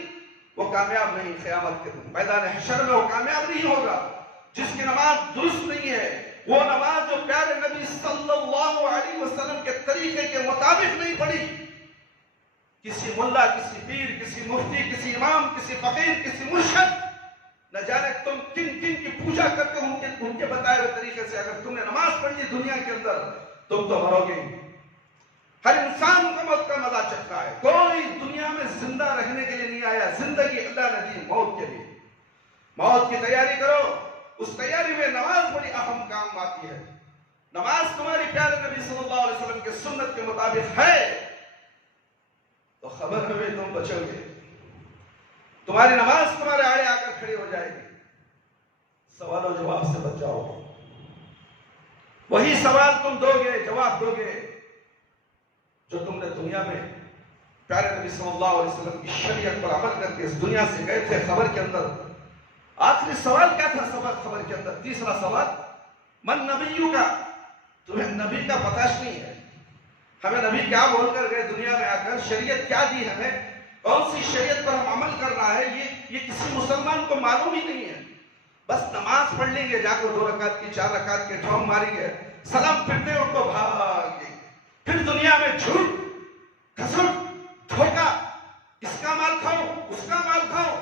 وہ کامیاب نہیں. قیامت کے دن میدان حشر میں وہ کامیاب نہیں ہوگا. جس کی نماز درست نہیں ہے، وہ نماز جو پیارے نبی صلی اللہ علیہ وسلم کے طریقے کے مطابق نہیں پڑھی، کسی ملا، کسی پیر، کسی مفتی، کسی امام، کسی فقیر، کسی مرشد، نہ جانے تم کن کن کی پوجا کرتے ہو ان کے بتائے ہوئے طریقے سے اگر تم نے نماز پڑھ لی دنیا کے اندر تم تو مرو گے. ہر انسان کو موت کا مزہ چکھا ہے. کوئی دنیا میں زندہ رہنے کے لیے نہیں آیا، زندگی اللہ نے دی موت کے لیے. موت کی تیاری کرو، اس تیاری میں نماز بڑی اہم کام آتی ہے. نماز تمہاری پیارے نبی صلی اللہ علیہ وسلم کے سنت کے مطابق ہے تو خبر میں بھی تم بچو گے. تمہاری نماز تمہارے آڑے آ کر کھڑی ہو جائے گی. سوال و جواب سے بچ جاؤ. وہی سوال تم دو گے، جواب دو گے جو تم نے دنیا میں پیارے نبی صلی اللہ علیہ وسلم کی شریعت پر عمل کر کے اس دنیا سے گئے تھے. خبر کے اندر آخری سوال کیا تھا؟ خبر کے اندر تیسرا سوال، من نبیوں کا، تمہیں نبی کا پتہ نہیں ہے. ہمیں نبی کیا بول کر گئے دنیا میں آ کر، شریعت کیا دی ہمیں، کون سی شریعت پر ہم عمل کرنا ہے، یہ کسی مسلمان کو معلوم ہی نہیں ہے. بس نماز پڑھ لیں گے، جا کر 2 رکعت کی 4 رکعت کے ٹھوم ماریں گے، سلام پھرتے ان کو بھاگیں گے. پھر دنیا میں جھوٹ، گھسٹ، دھوکہ، اس کا مال کھاؤ، اس کا مال کھاؤ.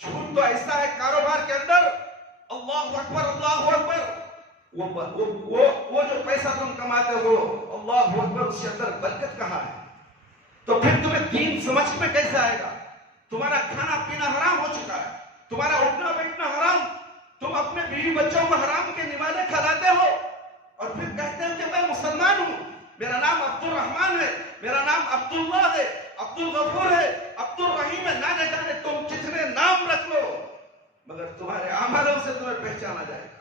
جھوٹ تو ایسا ہے کاروبار کے اندر، اللہ اکبر، اللہ اکبر، وہ جو پیسہ تم کماتے ہو، اللہ اکبر، اس کے اندر برکت کہاں ہے؟ تو پھر تمہیں دین سمجھ میں کیسے آئے گا؟ تمہارا کھانا پینا حرام ہو چکا ہے، تمہارا اٹھنا بیٹھنا حرام، تم اپنے بیوی بچوں کو حرام کے نوالے کھلاتے ہو اور پھر کہتے ہیں کہ میں مسلمان ہوں، میرا نام عبد الرحمن ہے، میرا نام عبداللہ ہے، عبد الغفور ہے، عبد الرحیم ہے. نہ جانے تم کتنے نام رکھ لو، مگر تمہارے اعمالوں سے تمہیں پہچانا جائے گا.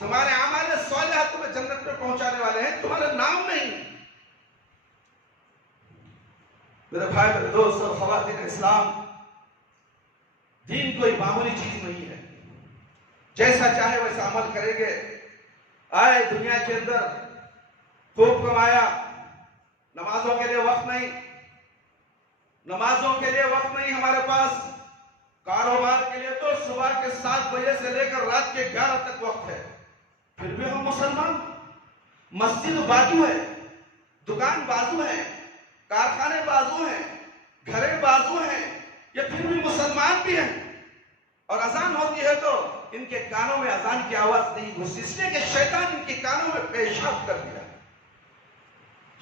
تمہارے اعمال صالحہ تمہیں جنت میں پہنچانے والے ہیں, تمہارا نام نہیں. میرے بھائی میرے دوست اور خواتین اسلام, دین کوئی معمولی چیز نہیں ہے. جیسا چاہے ویسا عمل کریں گے. آئے دنیا کے اندر خوب کمایا, نمازوں کے لیے وقت نہیں, نمازوں کے لیے وقت نہیں ہمارے پاس. کاروبار کے لیے تو صبح کے 7 بجے سے لے کر رات کے 11 تک وقت ہے. پھر بھی ہم مسلمان. مسجد بازو ہے, دکان بازو ہے, کارخانے بازو ہیں, گھریں بازو ہیں, یہ پھر بھی مسلمان بھی ہیں. اور اذان ہوتی ہے تو ان کے کانوں میں اذان کی آواز نہیں گھسی, اس لیے کہ شیطان ان کے کانوں میں پیشاب کر دیا.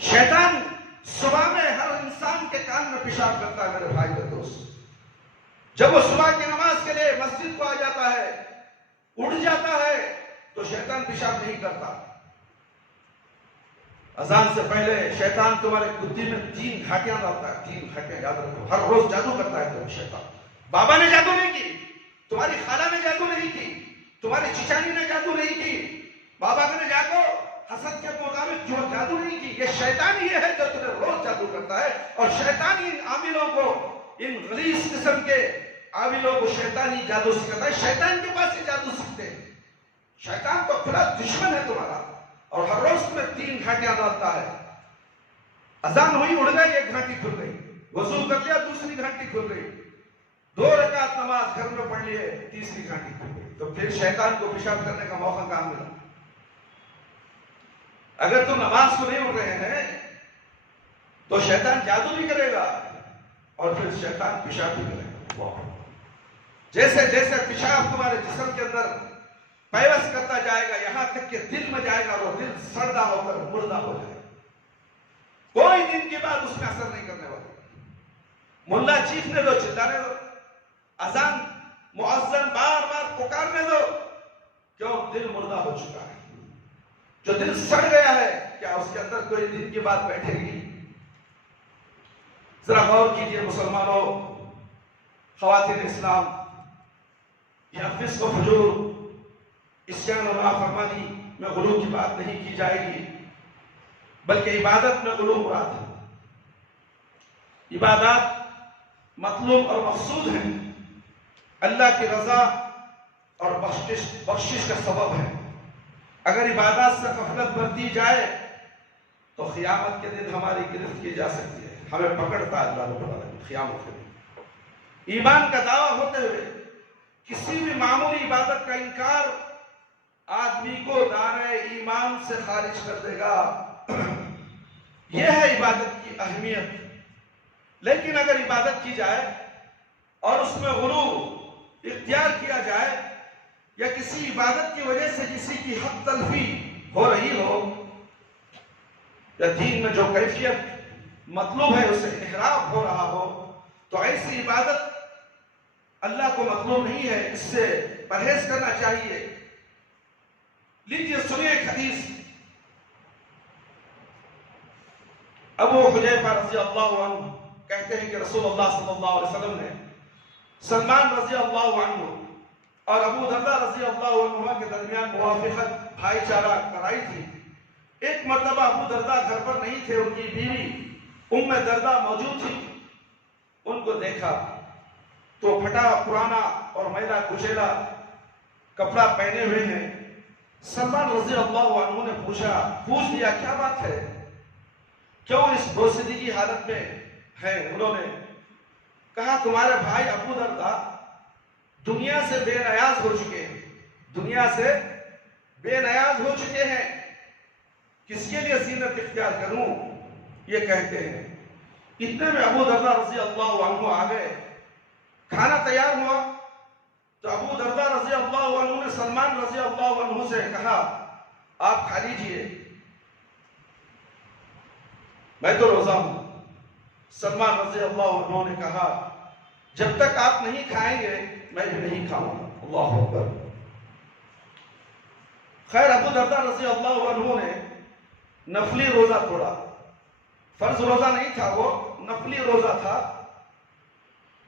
شیطان صبح میں ہر انسان کے کان میں پیشاب کرتا ہے. میرے بھائی اور دوست, جب وہ صبح کی نماز کے لیے مسجد کو آ جاتا ہے, اٹھ جاتا ہے, تو شیطان پیشاب نہیں کرتا. اذان سے پہلے شیطان تمہارے گدی میں 3 گھاٹیاں ڈالتا ہے. 3 گھاٹیاں یاد رکھو. ہر روز جادو کرتا ہے تمہیں شیطان. بابا نے جادو نہیں کی, تمہاری خالہ نے جادو نہیں کی, تمہاری چچانی نے جادو نہیں کی, بابا نے جادو حسد کے مطابق جو جادو نہیں کی. یہ شیطان ہی ہے جو تمہیں روز جادو کرتا ہے. اور شیطان ان عاملوں کو, ان غلیظ قسم کے عاملوں کو شیطانی جادو سکھاتا ہے. شیطان کے پاس ہی جادو سیکھتے ہیں. شیطان تو کھلا دشمن ہے تمہارا, اور ہر روز تمہیں 3 گھاٹیاں ڈالتا ہے. اذان ہوئی, اڑ گئی, 1 گھنٹی کھل گئی. وضو کر لیا, دوسری گھنٹی کھل گئی. 2 رکعت نماز گھر میں پڑھ لیے, تیسری گھنٹی کھل گئی. تو پھر شیطان کو پیشاب کرنے کا موقع کہاں ملا؟ اگر تم نماز کو نہیں اٹھ رہے ہیں تو شیطان جادو بھی کرے گا, اور پھر شیطان پیشاب بھی کرے گا. جیسے جیسے پیشاب تمہارے جسم کے اندر پیوست کرتا جائے گا, یہاں تک کہ دل میں جائے گا, وہ دل سردہ ہو کر مردہ ہو جائے گا. کوئی دن کے بعد اس میں اثر نہیں کرنے والا. ملا چیخنے دو, چلانے دو, اذان مؤذن بار بار پکارنے دو, کیوں؟ دل مردہ ہو چکا ہے. جو دل سڑ گیا ہے, کیا اس کے اندر کوئی دن کی بات بیٹھے گی؟ ذرا غور کیجئے مسلمانوں, خواتین اسلام. یہاں فسق و فجور, عصیان و نافرمانی میں غلو کی بات نہیں کی جائے گی, بلکہ عبادت میں غلو مراد ہے. عبادات مطلوب اور مقصود ہیں, اللہ کی رضا اور بخشش کا سبب ہے. اگر عبادات سے غفلت برتی جائے تو قیامت کے دن ہماری گرفت کی جا سکتی ہے. ہمیں پکڑتا ہے اللہ رب العالمین قیامت کے دن. ایمان کا دعویٰ ہوتے ہوئے کسی بھی معمولی عبادت کا انکار آدمی کو دائرۂ ایمان سے خارج کر دے گا. یہ ہے عبادت کی اہمیت. لیکن اگر عبادت کی جائے اور اس میں غلو اختیار کیا جائے, یا کسی عبادت کی وجہ سے کسی کی حق تلفی ہو رہی ہو, یا دین میں جو کیفیت مطلوب ہے اسے انحراف ہو رہا ہو, تو ایسی عبادت اللہ کو مطلوب نہیں ہے. اس سے پرہیز کرنا چاہیے. لیجیے سنیے ایک حدیث. ابو حذیفہ رضی اللہ عنہ کہتے ہیں کہ رسول اللہ صلی اللہ علیہ وسلم نے سلمان رضی اللہ عنہ اور ابو دردہ رضی اللہ عنہ کے درمیان موافقت بھائی چارہ کرائی تھی. ایک مرتبہ ابو دردہ گھر پر نہیں تھے, ان کی بیوی ام دردہ موجود تھی. ان کو دیکھا تو پھٹا پرانا اور میلا کچیلا کپڑا پہنے ہوئے ہیں. سلمان رضی اللہ عنہ نے پوچھ دیا کیا بات ہے, کیوں اس بوسیدگی کی حالت میں ہیں؟ انہوں نے کہا تمہارے بھائی ابو دردہ دنیا سے بے نیاز ہو چکے ہیں, دنیا سے بے نیاز ہو چکے ہیں, کس کے لیے زینت اختیار کروں, یہ کہتے ہیں. اتنے میں ابو دردہ رضی اللہ عنہ آ گئے. کھانا تیار ہوا تو ابو دردہ رضی اللہ عنہ نے سلمان رضی اللہ عنہ سے کہا آپ کھا لیجئے, میں تو روزہ ہوں. سلمان رضی اللہ عنہ نے کہا جب تک آپ نہیں کھائیں گے میں بھی نہیں کھاؤں گا. اللہ اکبر. خیر ابو دردہ رضی اللہ عنہ نے نفلی روزہ توڑا. فرض روزہ نہیں تھا, وہ نفلی روزہ تھا.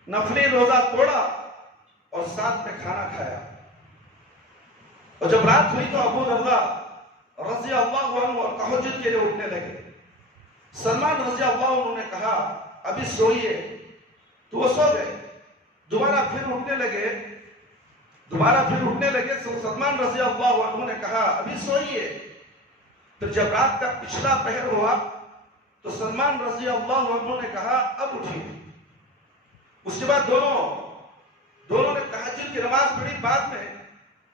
نفلی روزہ توڑا اور ساتھ میں کھانا کھایا. اور جب رات ہوئی تو ابو درداء رضی اللہ عنہ تہجد کے لیے اٹھنے لگے. سلمان رضی اللہ عنہ نے کہا ابھی سوئیے. تو وہ سو گئے. دوبارہ پھر اٹھنے لگے. سلمان رضی اللہ عنہ نے کہا ابھی سوئیے. پھر جب رات کا پچھلا پہر ہوا تو سلمان رضی اللہ عنہ نے کہا اب اٹھیے. اس کے بعد دونوں نے تہجد کی نماز پڑھی. بعد میں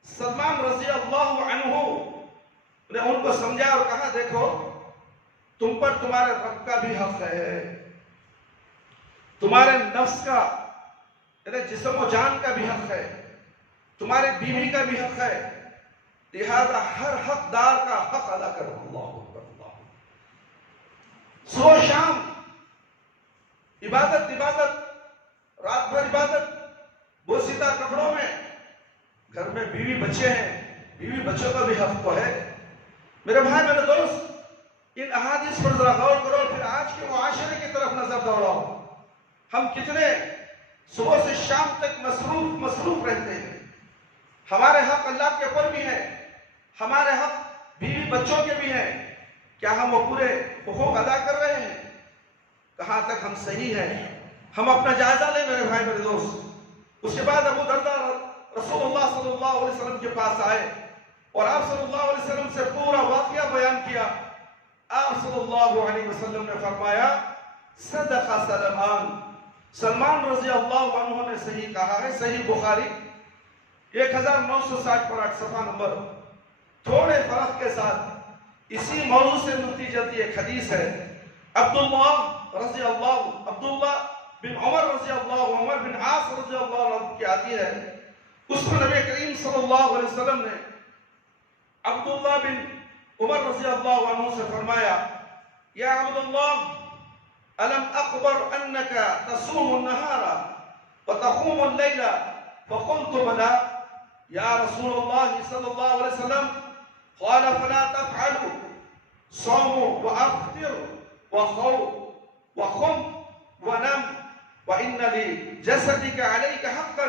سلمان رضی اللہ عنہ نے ان کو سمجھا اور کہا دیکھو تم پر تمہارے رب کا بھی حق ہے, تمہارے نفس کا یعنی جسم و جان کا بھی حق ہے, تمہارے بیوی کا بھی حق ہے, لہذا ہر حقدار کا حق ادا کرو. اللہ اکبر اللہ. صبح شام عبادت, رات بھر عبادت, بوسیدہ کپڑوں میں. گھر میں بیوی بچے ہیں, بیوی بچوں کا بھی حق تو ہے. میرے بھائی میرے دوست, ان احادیث پر ذرا غور کرو. پھر آج کے معاشرے کی طرف نظر دوڑاؤ. ہم کتنے صبح سے شام تک مصروف رہتے ہیں. ہمارے حق اللہ کے اوپر بھی ہیں, ہمارے حق بیوی بچوں کے بھی ہیں. کیا ہم وہ پورے حقوق ادا کر رہے ہیں؟ کہاں تک ہم صحیح ہیں؟ ہم اپنا جائزہ لیں میرے بھائی میرے دوست. اس کے بعد ابو درداء رسول اللہ صلی اللہ علیہ وسلم کے پاس آئے اور آپ صلی اللہ علیہ وسلم سے پورا واقعہ بیان کیا. آپ صلی اللہ علیہ وسلم نے فرمایا صدق سلمان رضی اللہ عنہ نے صحیح کہا ہے. صحیح بخاری 1960 صفحہ نمبر. تھوڑے فرق کے ساتھ اسی موضوع سے ملتی جلتی ایک حدیث ہے. عبداللہ بن عمر رضی اللہ, عمر بن عاص رضی اللہ عنہ کی آتی ہے. اس میں نبی کریم صلی اللہ علیہ وسلم نے عبداللہ بن عمر رضی اللہ عنہ سے فرمایا یا عبداللہ ألم أخبر أنك تصوم النهار وتقوم الليل؟ فقلت بلى يا رسول الله صلى الله عليه وسلم. قال فلا تفعلوا, صوموا وأفطر وخم ونم, وإن لجسدك عليك حقا,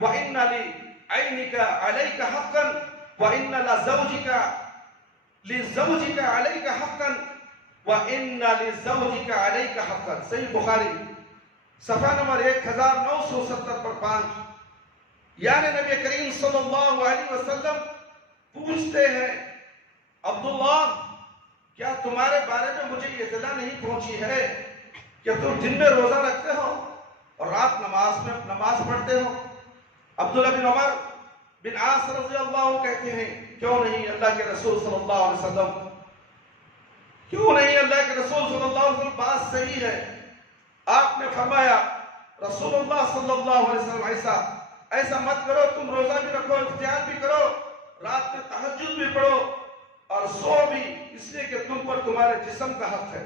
وإن لعينك عليك حقا, وإن لزوجك عليك حقا, وَإِنَّ لِزَوْجِكَ عَلَيْكَ حَقًّا. صحیح بخاری صفحہ نمبر 1970 پر 5. یعنی نبی کریم صلی اللہ علیہ وسلم پوچھتے ہیں عبداللہ کیا تمہارے بارے میں مجھے یہ اطلاع نہیں پہنچی ہے کہ تم دن میں روزہ رکھتے ہو اور رات نماز پڑھتے ہو؟ عبداللہ بن عمر بن عاص رضی اللہ عنہ کہتے ہیں کیوں نہیں اللہ کے رسول صلی اللہ علیہ وسلم, کیوں نہیں اللہ کے رسول صلی اللہ علیہ وسلم, بات صحیح ہے. آپ نے فرمایا رسول اللہ صلی اللہ علیہ وسلم ایسا مت کرو, تم روزہ بھی رکھو, اختیار بھی کرو, رات میں تہجد بھی پڑھو اور سو بھی, اس لیے کہ تم پر تمہارے جسم کا حق ہے,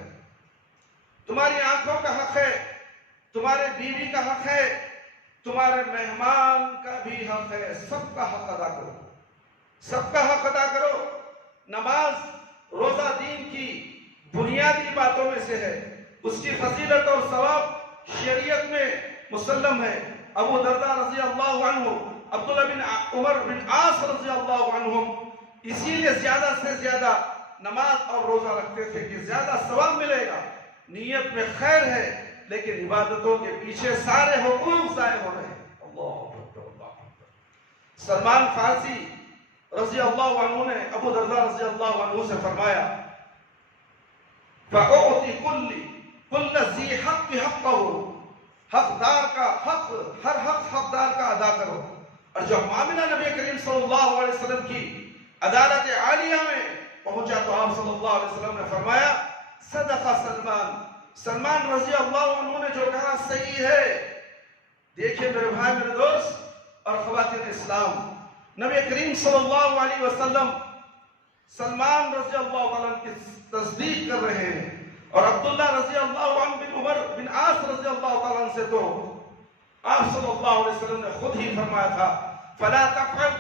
تمہاری آنکھوں کا حق ہے, تمہارے بیوی کا حق ہے, تمہارے مہمان کا بھی حق ہے. سب کا حق ادا کرو, سب کا حق ادا کرو. نماز روزہ دین کی بنیادی باتوں میں سے ہے. اس کی فضیلت اور ثواب شریعت میں مسلم ہے. ابو درداء رضی اللہ عنہ, عبداللہ بن عمر بن عاص رضی اللہ عنہ اسی لیے زیادہ سے زیادہ نماز اور روزہ رکھتے تھے کہ زیادہ ثواب ملے گا. نیت میں خیر ہے لیکن عبادتوں کے پیچھے سارے حقوق ضائع ہو رہے ہیں. اللہ اکبر اللہ اکبر. سلمان فارسی رضی اللہ عنہ نے ابو درداء رضی اللہ عنہ سے فرمایا فَأُعْطِ كُلِّ ذِي حَقِّ حَقَّهُ, حقدار کا حق, ہر حق حقدار کا ادا کرو. اور جب معاملہ نبی کریم صلی اللہ علیہ وسلم کی عدالت عالیہ میں پہنچا تو آپ صلی اللہ علیہ وسلم نے فرمایا صدق سلمان رضی اللہ عنہ نے جو کہا صحیح ہے. دیکھیں میرے بھائی میرے دوست اور خواتین اسلام, نبی کریم صلی اللہ علیہ وسلم سلمان رضی اللہ عنہ کی تصدیق کر رہے ہیں اور عبداللہ رضی اللہ عنہ بن عمر بن عاص رضی اللہ عنہ سے تو آپ صلی اللہ علیہ وسلم نے خود ہی فرمایا تھا فلا تفعل,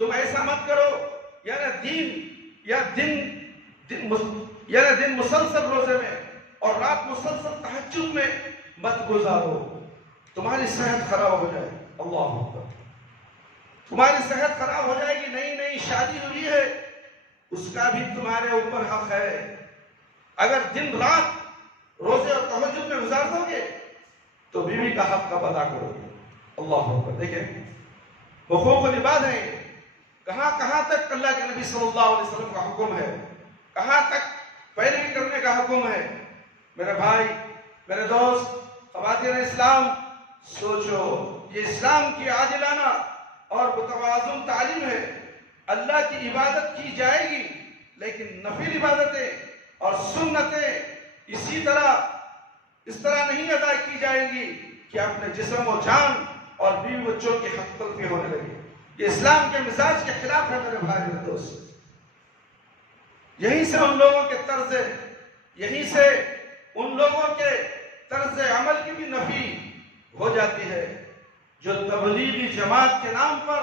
تم ایسا مت کرو. یعنی دن مسلسل روزے میں اور رات مسلسل تہجد میں مت گزارو, تمہاری صحت خراب ہو جائے. اللہ اکبر. تمہاری صحت خراب ہو جائے گی، نئی نئی شادی ہوئی ہے، اس کا بھی تمہارے اوپر حق ہے۔ اگر دن رات روزے اور تہجد میں گزار دو گے تو بیوی کا حق کب ادا کرو گے؟ اللہ اکبر۔ دیکھیں حقوق العباد ہیں، کہاں کہاں تک اللہ کے نبی صلی اللہ علیہ وسلم کا حکم ہے، کہاں تک پیروی کرنے کا حکم ہے۔ میرے بھائی، میرے دوست، خواتین اسلام، سوچو یہ اسلام کی عادلانہ اور متوازن تعلیم ہے۔ اللہ کی عبادت کی جائے گی لیکن نفل عبادتیں اور سنتیں اس طرح نہیں ادا کی جائیں گی کہ اپنے جسم و جان اور بیوی بچوں کی حق تلفی ہونے لگی۔ یہ اسلام کے مزاج کے خلاف ہے میرے بھائی، میرے دوست۔ یہیں سے ان لوگوں کے طرز عمل کی بھی نفی ہو جاتی ہے جو تبلیغی جماعت کے نام پر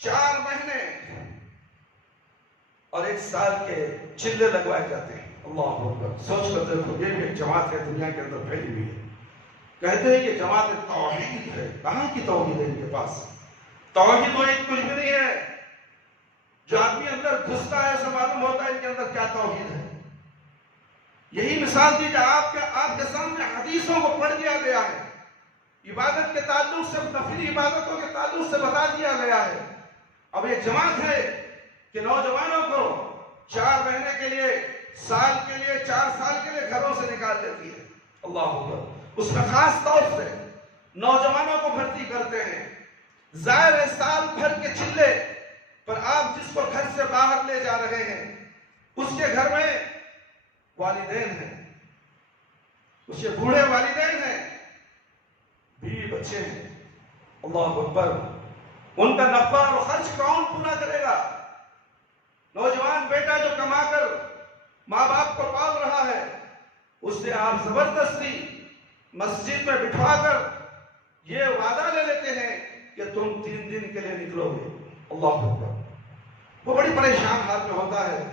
4 مہینے اور 1 سال کے چلے لگوائے جاتے ہیں۔ اللہ اکبر۔ سوچ کر دیکھو، یہ بھی ایک جماعت ہے دنیا کے اندر پھیلی ہوئی ہے، کہتے ہیں کہ جماعت توحید ہے۔ کہاں کی توحید ہے ان کے پاس؟ توحید کچھ بھی نہیں ہے۔ جو آدمی اندر گھستا ہے اسے معلوم ہوتا ہے ان کے اندر کیا توحید ہے۔ یہی مثال دی کہ آپ کے سامنے حدیثوں کو پڑھ دیا گیا ہے، عبادت کے تعلق سے، نفلی عبادتوں کے تعلق سے بتا دیا گیا ہے۔ اب یہ جماعت ہے کہ نوجوانوں کو 4 مہینے کے لیے، سال کے لیے، 4 سال کے لیے گھروں سے نکال دیتی ہے۔ اللہ اکبر۔ اس میں خاص طور سے نوجوانوں کو بھرتی کرتے ہیں۔ ظاہر ہے سال بھر کے چلے پر آپ جس کو گھر سے باہر لے جا رہے ہیں اس کے گھر میں والدین ہیں، اس کے بوڑھے والدین ہیں، بیوی بچے ہیں۔ اللہ اکبر۔ ان کا نفع اور خرچ کون پورا کرے گا؟ نوجوان بیٹا جو کما کر ماں باپ کو پال رہا ہے، اس سے آپ زبردستی مسجد میں بٹھوا کر یہ وعدہ لے لیتے ہیں کہ تم 3 دن کے لیے نکلو گے۔ اللہ اکبر۔ وہ بڑی پریشان حال میں ہوتا ہے،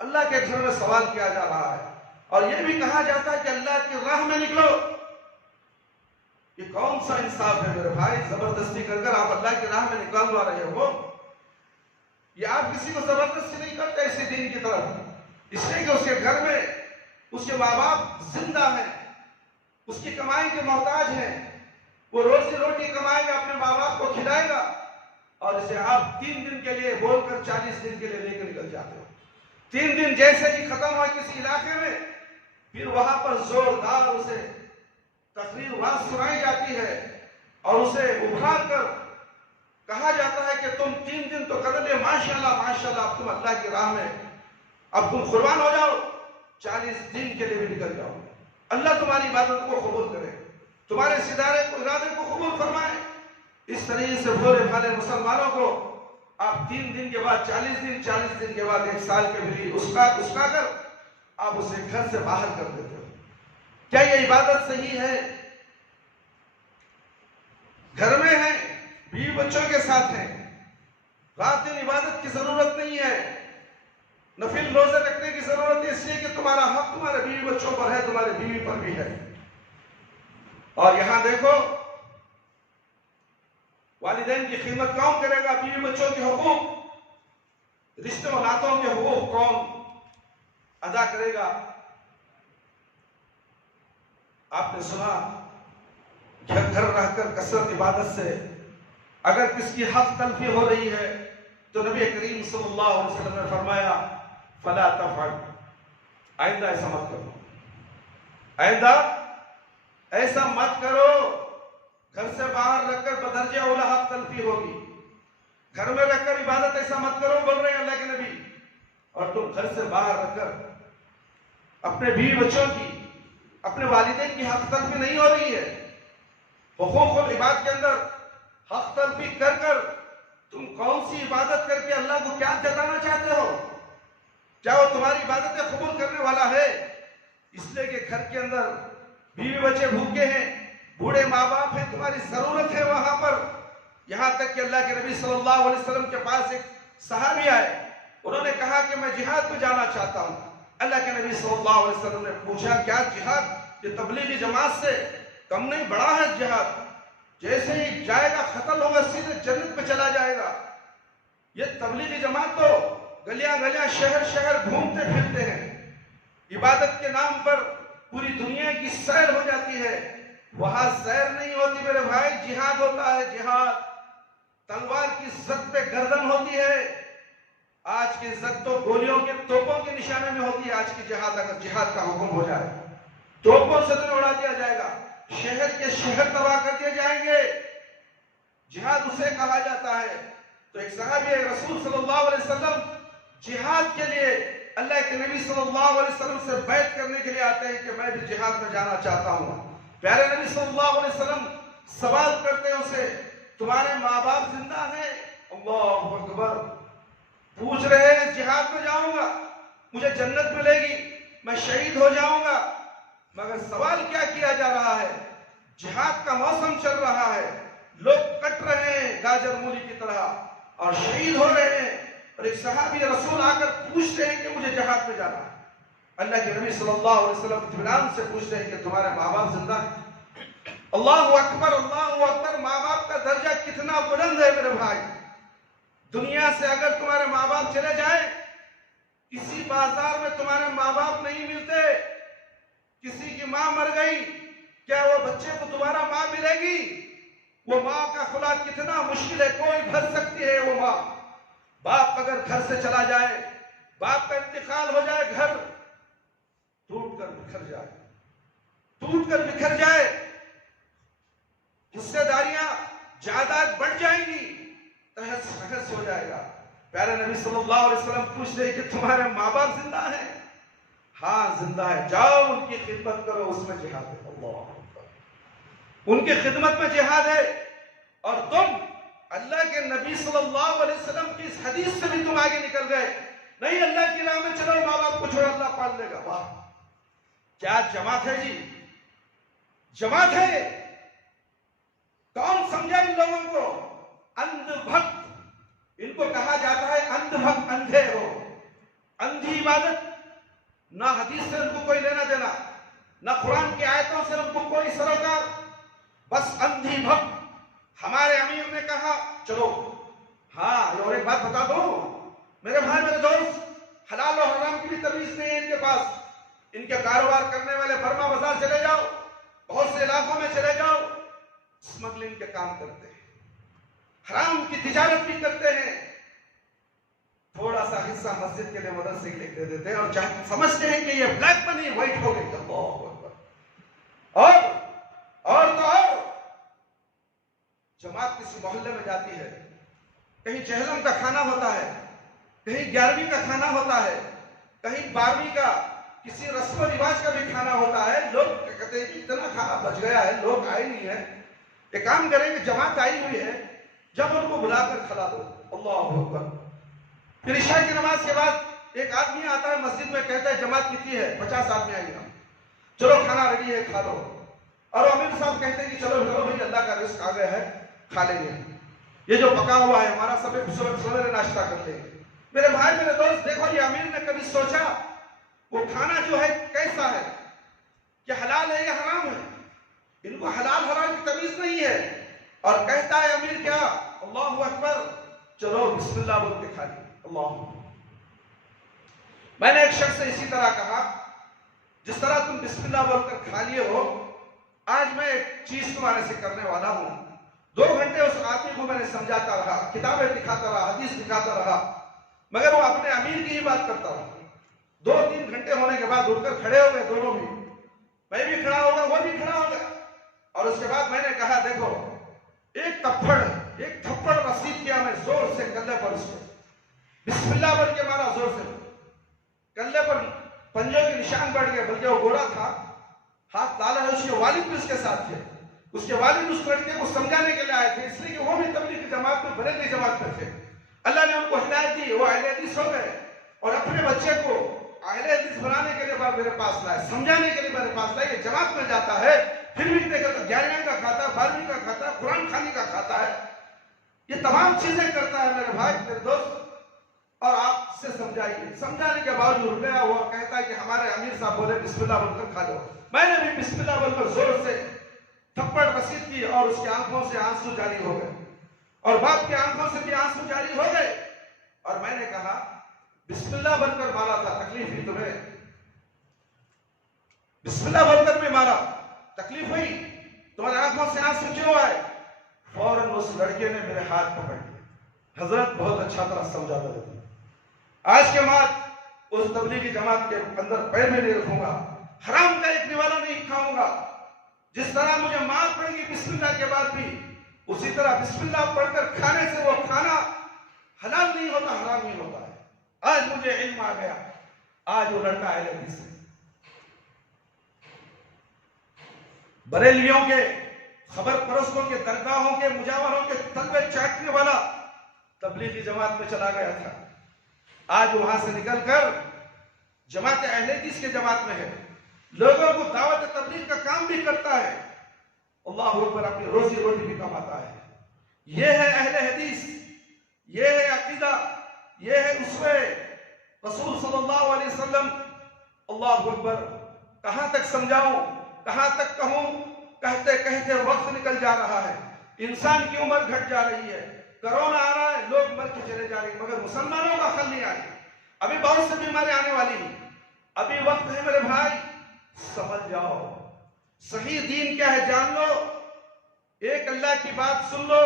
اللہ کے گھر میں سوال کیا جا رہا ہے اور یہ بھی کہا جاتا ہے کہ اللہ کی راہ میں نکلو۔ یہ کون سا انصاف ہے میرے بھائی؟ زبردستی کر کر آپ اللہ کی راہ میں نکالوا رہے ہو۔ یہ آپ کسی کو زبردستی نہیں کرتے اسی دین کی طرف، اس لیے کہ اس کے گھر میں اس کے ماں باپ زندہ ہیں، اس کی کمائی کے محتاج ہیں، وہ روزی روٹی کمائے گا، اپنے ماں باپ کو کھلائے گا، اور اسے آپ 3 دن کے لیے بول کر 40 دن کے لیے لے کر نکل جاتے ہو۔ 3 دن جیسے ہی ختم ہوا کسی علاقے میں، پھر وہاں پر زوردار اسے تقریر واز سنائی جاتی ہے اور اسے ابھار کر کہا جاتا ہے کہ تم 3 دن تو کر لے، ماشاءاللہ ماشاءاللہ، اب تم اللہ کی راہ میں اب تم قربان ہو جاؤ، 40 دن کے لیے بھی نکل جاؤ۔ اللہ تمہاری عبادت کو قبول کرے، تمہارے ارادے کو قبول فرمائے۔ اس طریقے سے بھولے بھالے مسلمانوں کو آپ 3 دن کے بعد 40 دن، 40 دن کے بعد 1 سال کے لیے اسکا کر آپ اسے گھر سے باہر کر دیتے ہو۔ کیا یہ عبادت صحیح ہے؟ گھر میں ہیں، بیوی بچوں کے ساتھ ہیں، رات دن عبادت کی ضرورت نہیں ہے، نفل روزے رکھنے کی ضرورت ہے، اس لیے کہ تمہارا حق تمہارے بیوی بچوں پر ہے، تمہارے بیوی پر بھی ہے۔ اور یہاں دیکھو والدین کی خدمت کون کرے گا؟ بیوی بچوں کے حقوق، رشتے و ناتوں کے حقوق کون ادا کرے گا؟ آپ نے سنا گھر رہ کر کثرت عبادت سے اگر کس کی حق تلفی ہو رہی ہے تو نبی کریم صلی اللہ علیہ وسلم نے فرمایا فلا تفعل، آئندہ ایسا مت کرو، آئندہ ایسا مت کرو۔ گھر سے باہر رکھ کر بدرجہ اولا حق تلفی ہوگی، گھر میں رکھ کر عبادت ایسا مت کرو، بول رہے ہیں اللہ کے نبی، اور تم گھر سے باہر رکھ کر اپنے بیوی بچوں کی، اپنے والدین کی حق تلفی نہیں ہو رہی ہے۔ حقوق العباد کے اندر حق تلفی کر کر تم کون سی عبادت کر کے اللہ کو کیا جتانا چاہتے ہو؟ کیا وہ تمہاری عبادتیں قبول کرنے والا ہے؟ اس لیے کہ گھر کے اندر بیوی بچے بھوکے ہیں، بوڑھے ماں باپ ہیں، تمہاری ضرورت ہے وہاں پر۔ یہاں تک کہ اللہ کے نبی صلی اللہ علیہ وسلم کے پاس ایک صحابی آئے، انہوں نے کہا کہ میں جہاد پہ جانا چاہتا ہوں۔ اللہ کے نبی صلی اللہ علیہ وسلم نے پوچھا کیا جہاد یہ تبلیغی جماعت سے کم نہیں، بڑا ہے جہاد؟ جیسے ہی جائے گا ختم ہوگا سیدھے جنت پہ چلا جائے گا۔ یہ تبلیغی جماعت تو گلیاں گلیاں شہر شہر گھومتے پھرتے ہیں، عبادت کے نام پر پوری دنیا کی سیر ہو جاتی ہے۔ وہاں سیر نہیں ہوتی میرے بھائی، جہاد ہوتا ہے، جہاد۔ تلوار کی زد پہ گردن ہوتی ہے۔ آج کی زد تو گولیوں کے توپوں کے نشانے میں ہوتی ہے۔ آج کی جہاد اگر جہاد کا حکم ہو جائے توپوں سے تو اڑا دیا جائے گا، شہر کے شہر تباہ کر دیے جائیں گے۔ جہاد اسے کہا جاتا ہے۔ تو ایک صحابی رسول صلی اللہ علیہ وسلم جہاد کے لیے اللہ کے نبی صلی اللہ علیہ وسلم سے بیعت کرنے کے لیے آتے ہیں کہ میں بھی جہاد میں جانا چاہتا ہوں۔ پیارے نبی صلی اللہ علیہ وسلم سوال کرتے ہیں اسے، تمہارے ماں باپ زندہ ہیں؟ اللہ اکبر، پوچھ رہے ہیں جہاد میں جاؤں گا، مجھے جنت ملے گی، میں شہید ہو جاؤں گا، مگر سوال کیا کیا جا رہا ہے؟ جہاد کا موسم چل رہا ہے، لوگ کٹ رہے ہیں گاجر مولی کی طرح اور شہید ہو رہے ہیں، اور ایک صحابی رسول آ کر پوچھتے ہیں کہ مجھے جہاد میں جانا ہے۔ اللہ کے نبی صلی اللہ علیہ وسلم اطمینان سے پوچھتے ہیں کہ تمہارے ماں باپ زندہ ہیں؟ اللہ اکبر، اللہ اکبر۔ ماں باپ کا درجہ کتنا بلند ہے میرے بھائی۔ دنیا سے اگر تمہارے ماں باپ چلے جائیں، کسی بازار میں تمہارے ماں باپ نہیں ملتے، کسی کی ماں مر گئی، کیا وہ بچے کو دوبارہ ماں ملے گی؟ وہ ماں کا خلا کتنا مشکل ہے، کوئی بھر سکتی ہے وہ ماں۔ باپ اگر گھر سے چلا جائے، باپ کا انتقال ہو جائے، گھر ٹوٹ کر بکھر جائے، ٹوٹ کر بکھر جائے، حصے داریاں جائیداد بڑھ جائیں گی، تہس نہس ہو جائے گا۔ پیارے نبی صلی اللہ علیہ وسلم پوچھتے ہیں کہ تمہارے ماں باپ زندہ ہیں؟ ہاں زندہ ہے، جاؤ ان کی خدمت کرو، اس میں جہاد ہے۔ اللہ اکبر، ان کی خدمت میں جہاد ہے۔ اور تم اللہ کے نبی صلی اللہ علیہ وسلم کی اس حدیث سے بھی تم آگے نکل گئے، نہیں اللہ کی راہ میں چلو، ماں باپ کو چھوڑو، اللہ پال لے گا۔ واہ کیا جماعت ہے جی، جماعت ہے۔ کون سمجھا ان لوگوں کو؟ اندھ بھکت، ان کو کہا جاتا ہے اندھ بھکت، اندھے ہو، اندھی عبادت، نہ حدیث سے ان کو کوئی لینا دینا، نہ قرآن کی آیتوں سے ان کو کوئی سروکار، بس اندھی بھکت۔ ہمارے امیر نے کہا چلو، ہاں اور ایک بات بتا دو میرے بھائی میرے دوست، حلال و حرام کی بھی تمیز نہیں ہے ان کے پاس۔ ان کے کاروبار کرنے والے برما بازار چلے جاؤ، بہت سے علاقوں میں چلے جاؤ، اسمگلنگ کے کام کرتے ہیں، حرام کی تجارت بھی کرتے ہیں، تھوڑا سا حصہ مسجد کے لیے مدرسے کے لیے دے دیتے ہیں، اور سمجھتے ہیں کہ یہ بلیک منی وائٹ ہو گئی۔ اور تو اور جماعت کسی محلے میں جاتی ہے، کہیں چہلم کا کھانا ہوتا ہے، کہیں 11ویں کا کھانا ہوتا ہے، کہیں 12ویں کا کسی رسم و رواج کا بھی کھانا ہوتا ہے، لوگ کہتے ہیں کہ اتنا کھانا بچ گیا ہے، لوگ آئے نہیں ہیں، ایک کام کریں کہ جماعت آئی ہوئی ہے، جب ان کو بلا کر کھلا دو۔ اللہ اکبر۔ پھر عشاء کی نماز کے بعد ایک آدمی آتا ہے مسجد میں، کہتا ہے جماعت کتنی ہے؟ 50 آدمی آئیں گے، چلو کھانا ریڈی ہے کھا لو، اور امیر صاحب کہتے ہیں کہ چلو چلو بھائی اللہ کا رزق آ گیا ہے کھا لیں گے، یہ جو پکا ہوا ہے ہمارا سویرے ناشتہ کر لیں گے۔ میرے بھائی میرے دوست دیکھو، یہ امیر نے کبھی سوچا وہ کھانا جو ہے کیسا ہے، کہ حلال ہے یا حرام ہے؟ ان کو حلال حرام کی تمیز نہیں ہے، اور کہتا ہے امیر کیا؟ اللہ اکبر، چلو بسم اللہ بول کے کھا لیں۔ اللہ، میں نے ایک شخص سے اسی طرح کہا، جس طرح تم بسم اللہ بول کر کھا لیے ہو، آج میں ایک چیز تمہارے سے کرنے والا ہوں۔ 2 گھنٹے اس آدمی کو میں نے سمجھاتا رہا، کتابیں دکھاتا رہا، حدیث دکھاتا رہا، مگر وہ اپنے امیر کی ہی بات کرتا رہا۔ 2-3 گھنٹے ہونے کے بعد اٹھ کر کھڑے ہو گئے دونوں بھی، میں بھی کھڑا ہو گیا، وہ بھی کھڑا ہو گیا، اور اس کے بعد میں نے کہا دیکھو، ایک تھپڑ رسید کیا میں زور سے کندھے پر، اس کو بسم اللہ بول کے مارا زور سے، کندھے پر پنجوں کے نشان بڑھ گئے، بلکہ وہ گورا تھا، ہاتھ لالا ہے، اس کے والد بھی اس کے ساتھ تھے، اس کے والد اس لڑکے کو سمجھانے کے لیے آئے تھے، اس لیے کہ وہ بھی تبلیغ کی جماعت میں، بریلوی جماعت میں تھے۔ اللہ نے ان کو ہدایت دی، وہ اہل حدیث ہو گئے، اور اپنے بچے کو اہل حدیث بنانے کے لیے میرے پاس لائے، سمجھانے کے لیے میرے پاس لائے، یہ جماعت میں جاتا ہے، پھر بھی دیکھا 11ویں کا کھاتا ہے، 12ویں کا کھاتا ہے، قرآن خوانی کا کھاتا ہے، یہ تمام چیزیں کرتا ہے میرے بھائی میرے دوست، اور آپ سے سمجھائیے، سمجھانے کے باوجود گیا، وہ کہتا ہے کہ ہمارے امیر صاحب بولے بسم اللہ بول کر کھا لو، میں نے بھی بسم اللہ بول کر زور سے تھپڑ رسید کی اور اس کی آنکھوں سے آنسو جاری ہو گئے اور باپ کی آنکھوں سے بھی آنسو جاری ہو گئے. اور میں نے کہا بسم اللہ بن کر مارا تھا، تکلیف ہوئی تمہیں؟ بسم اللہ بن کر میں مارا، تکلیف ہوئی؟ تمہاری آنکھوں سے آنسو کیوں آئے؟ فوراً اس لڑکے نے میرے ہاتھ پکڑ لیا. حضرت بہت اچھا طرح سمجھاتا رہتا ہے. آج کے بعد اس تبلیغی جماعت کے اندر پیر میں نہیں رکھوں گا، حرام کا ایک نوالا نہیں کھاؤں گا. جس طرح مجھے مار پڑے گی بسم اللہ کے بعد بھی، اسی طرح بسم اللہ پڑھ کر کھانے سے وہ کھانا حلال نہیں ہوتا، حرام نہیں ہوتا ہے. آج مجھے علم آ گیا. آج وہ لڑکا اہل حدیث ہے. بریلویوں کے، خبر پرستوں کے، درگاہوں کے، مجاوروں کے تلوے چاٹنے والا تبلیغی جماعت میں چلا گیا تھا. آج وہاں سے نکل کر جماعت اہل حدیث کے جماعت میں ہے. لوگوں کو دعوت تبلیغ کا کام بھی کرتا ہے. اللہ اکبر، اپنی روزی روٹی بھی کماتا ہے. یہ ہے اہل حدیث، یہ ہے عقیدہ، یہ ہے اسوہ رسول صلی اللہ علیہ وسلم. اللہ اکبر. کہاں تک سمجھاؤں، کہاں تک کہوں؟ کہتے کہتے وقت نکل جا رہا ہے. انسان کی عمر گھٹ جا رہی ہے. کرونا آ رہا ہے، لوگ مر کے چلے جا رہے ہیں، مگر مسلمانوں کا حل نہیں آیا. ابھی بہت سے بیماری آنے والی ہیں. ابھی وقت ہے میرے بھائی، سمجھ جاؤ. صحیح دین کیا ہے جان لو. ایک اللہ کی بات سن لو،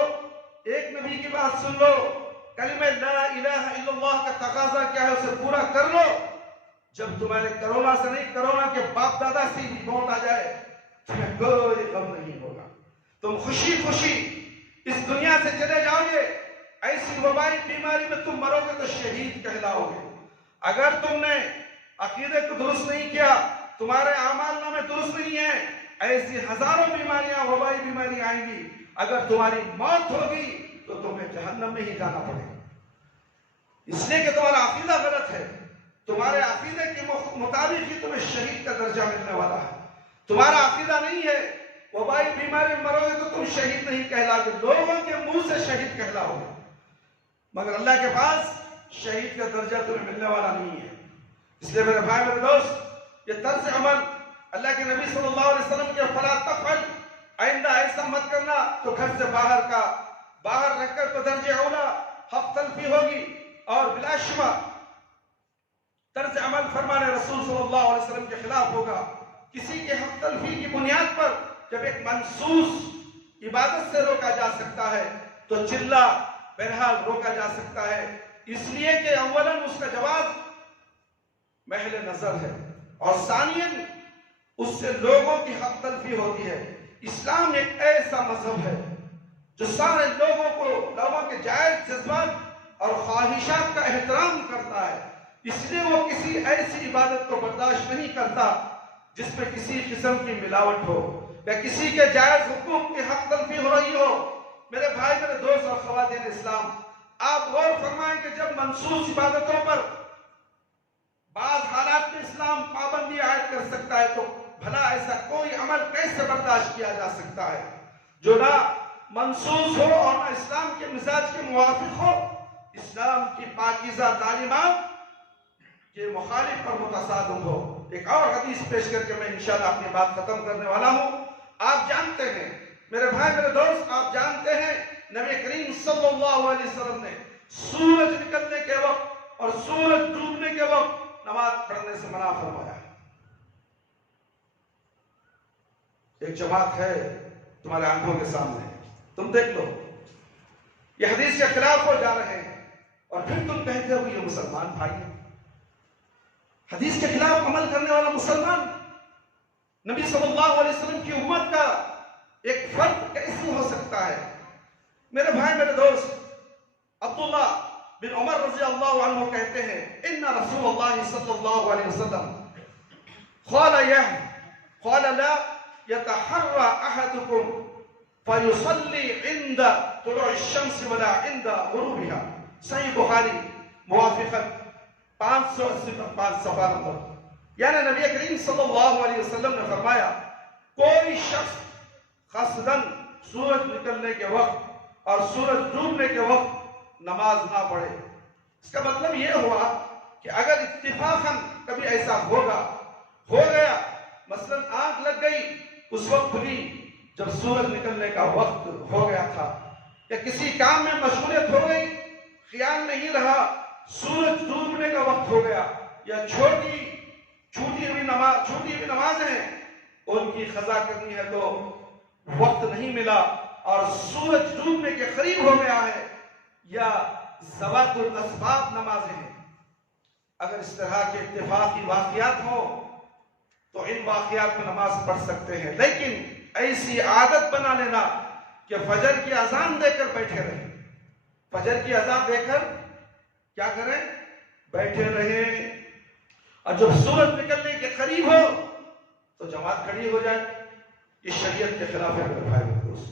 ایک نبی کی بات سن لو. کلمہ لا الہ الا اللہ کا تقاضا کیا ہے اسے پورا کر لو. جب تمہارے کرونا سے نہیں، کرونا کے باپ دادا سے بھی موت آ جائے، تمہیں کوئی غم نہیں ہوگا. تم خوشی خوشی اس دنیا سے چلے جاؤ گے. ایسی وبائی بیماری میں تم مرو گے تو شہید کہلاؤ گے. اگر تم نے عقیدے کو درست نہیں کیا، تمہارے اعمال نامے درست نہیں ہیں، ایسی ہزاروں بیماریاں، وبائی بیماری آئیں گی. اگر تمہاری موت ہوگی تو تمہیں جہنم میں ہی جانا پڑے گا. اس لیے کہ تمہارا عقیدہ غلط ہے. تمہارے عقیدے کے مطابق ہی تمہیں شہید کا درجہ ملنے والا ہے. تمہارا عقیدہ نہیں ہے، وبائی بیماری میں مرو گے تو تم شہید نہیں کہلاؤ گے، لوگوں کے منہ سے شہید کہلاؤ گے. مگر اللہ کے پاس شہید کا درجہ تمہیں ملنے والا نہیں ہے. اس لیے میرے بھائی، میرے دوست، یہ طرز عمل اللہ کے نبی صلی اللہ علیہ وسلم کے فلا تفعل، آئندہ ایسا مت کرنا، تو گھر سے باہر رکھ کر تو درجہ اولا حق تلفی ہوگی. اور بلا شبہ طرز عمل فرمان رسول صلی اللہ علیہ وسلم کے خلاف ہوگا. کسی کے حق تلفی کی بنیاد پر جب ایک منسوس عبادت سے روکا جا سکتا ہے تو چلہ بہرحال روکا جا سکتا ہے. اس لیے کہ اولاً اس کا جواب محل نظر ہے، اور ثانیاً اس سے لوگوں کی حق تلفی ہوتی ہے. اسلام ایک ایسا مذہب ہے جو سارے لوگوں کے جائز جذبات اور خواہشات کا احترام کرتا ہے. اس لیے وہ کسی ایسی عبادت کو برداشت نہیں کرتا جس میں کسی قسم کی ملاوٹ ہو یا کسی کے جائز حقوق کی حق تلفی ہو رہی ہو. میرے بھائی، میرے دوست اور خواتین اسلام، آپ غور فرمائیں کہ جب منسوخ عبادتوں پر بعض حالات میں اسلام پابندی عائد کر سکتا ہے تو بھلا ایسا کوئی عمل کیسے برداشت کیا جا سکتا ہے جو نہ منسوخ ہو اور نہ اسلام کے مزاج کے موافق ہو، اسلام کی پاکیزہ تعلیمات کے مخالف اور متصادم ہو. ایک اور حدیث پیش کر کے میں انشاءاللہ اپنی بات ختم کرنے والا ہوں. آپ جانتے ہیں میرے بھائی، میرے دوست، آپ جانتے ہیں نبی کریم صلی اللہ علیہ وسلم نے سورج نکلنے کے وقت اور سورج ڈوبنے کے وقت نماز پڑھنے سے منع فرمایا. ایک جماعت ہے تمہارے آنکھوں کے سامنے، تم دیکھ لو، یہ حدیث کے خلاف ہو جا رہے ہیں اور پھر تم کہتے ہو یہ مسلمان بھائی ہیں. حدیث کے خلاف عمل کرنے والا مسلمان نبی صلی اللہ علیہ وسلم کی امت کا ایک فرد کیسے ہو سکتا ہے؟ میرے بھائی، میرے دوست، عبداللہ بن عمر رضی اللہ عنہ کہتے ہیں ان رسول اللہ صلی اللہ علیہ وسلم قال لا يتحرى احدكم فيصلي عند طلوع الشمس ولا عند غروبها. صحیح بخاری موافقت 585 صفحہ نمبر. یعنی نبی کریم صلی اللہ علیہ وسلم نے فرمایا کوئی شخص قصداً سورج نکلنے کے وقت اور سورج ڈوبنے کے وقت نماز نہ پڑھے. اس کا مطلب یہ ہوا کہ اگر اتفاقاً کبھی ایسا ہو گیا، مثلا آنکھ لگ گئی، اس وقت کھلی، جب سورج نکلنے کا وقت ہو گیا تھا یا کسی کام میں مشغولیت ہو گئی، خیال نہیں رہا، سورج ڈوبنے کا وقت ہو گیا، یا چھوٹی ہوئی نمازیں ان کی قضا کرنی ہے تو وقت نہیں ملا اور سورج ڈوبنے کے قریب ہو گیا ہے، یا ذوات الاسباب نمازیں ہیں، اگر اس طرح کے اتفاقی واقعات ہوں تو ان واقعات میں نماز پڑھ سکتے ہیں، لیکن ایسی عادت بنا لینا کہ فجر کی اذان دے کر بیٹھے رہیں، فجر کی اذان دے کر کیا کریں؟ بیٹھے رہیں، اور جب سورج نکلنے کے قریب ہو تو جماعت کھڑی ہو جائے، یہ شریعت کے خلاف ہے میرے بھائی دوست۔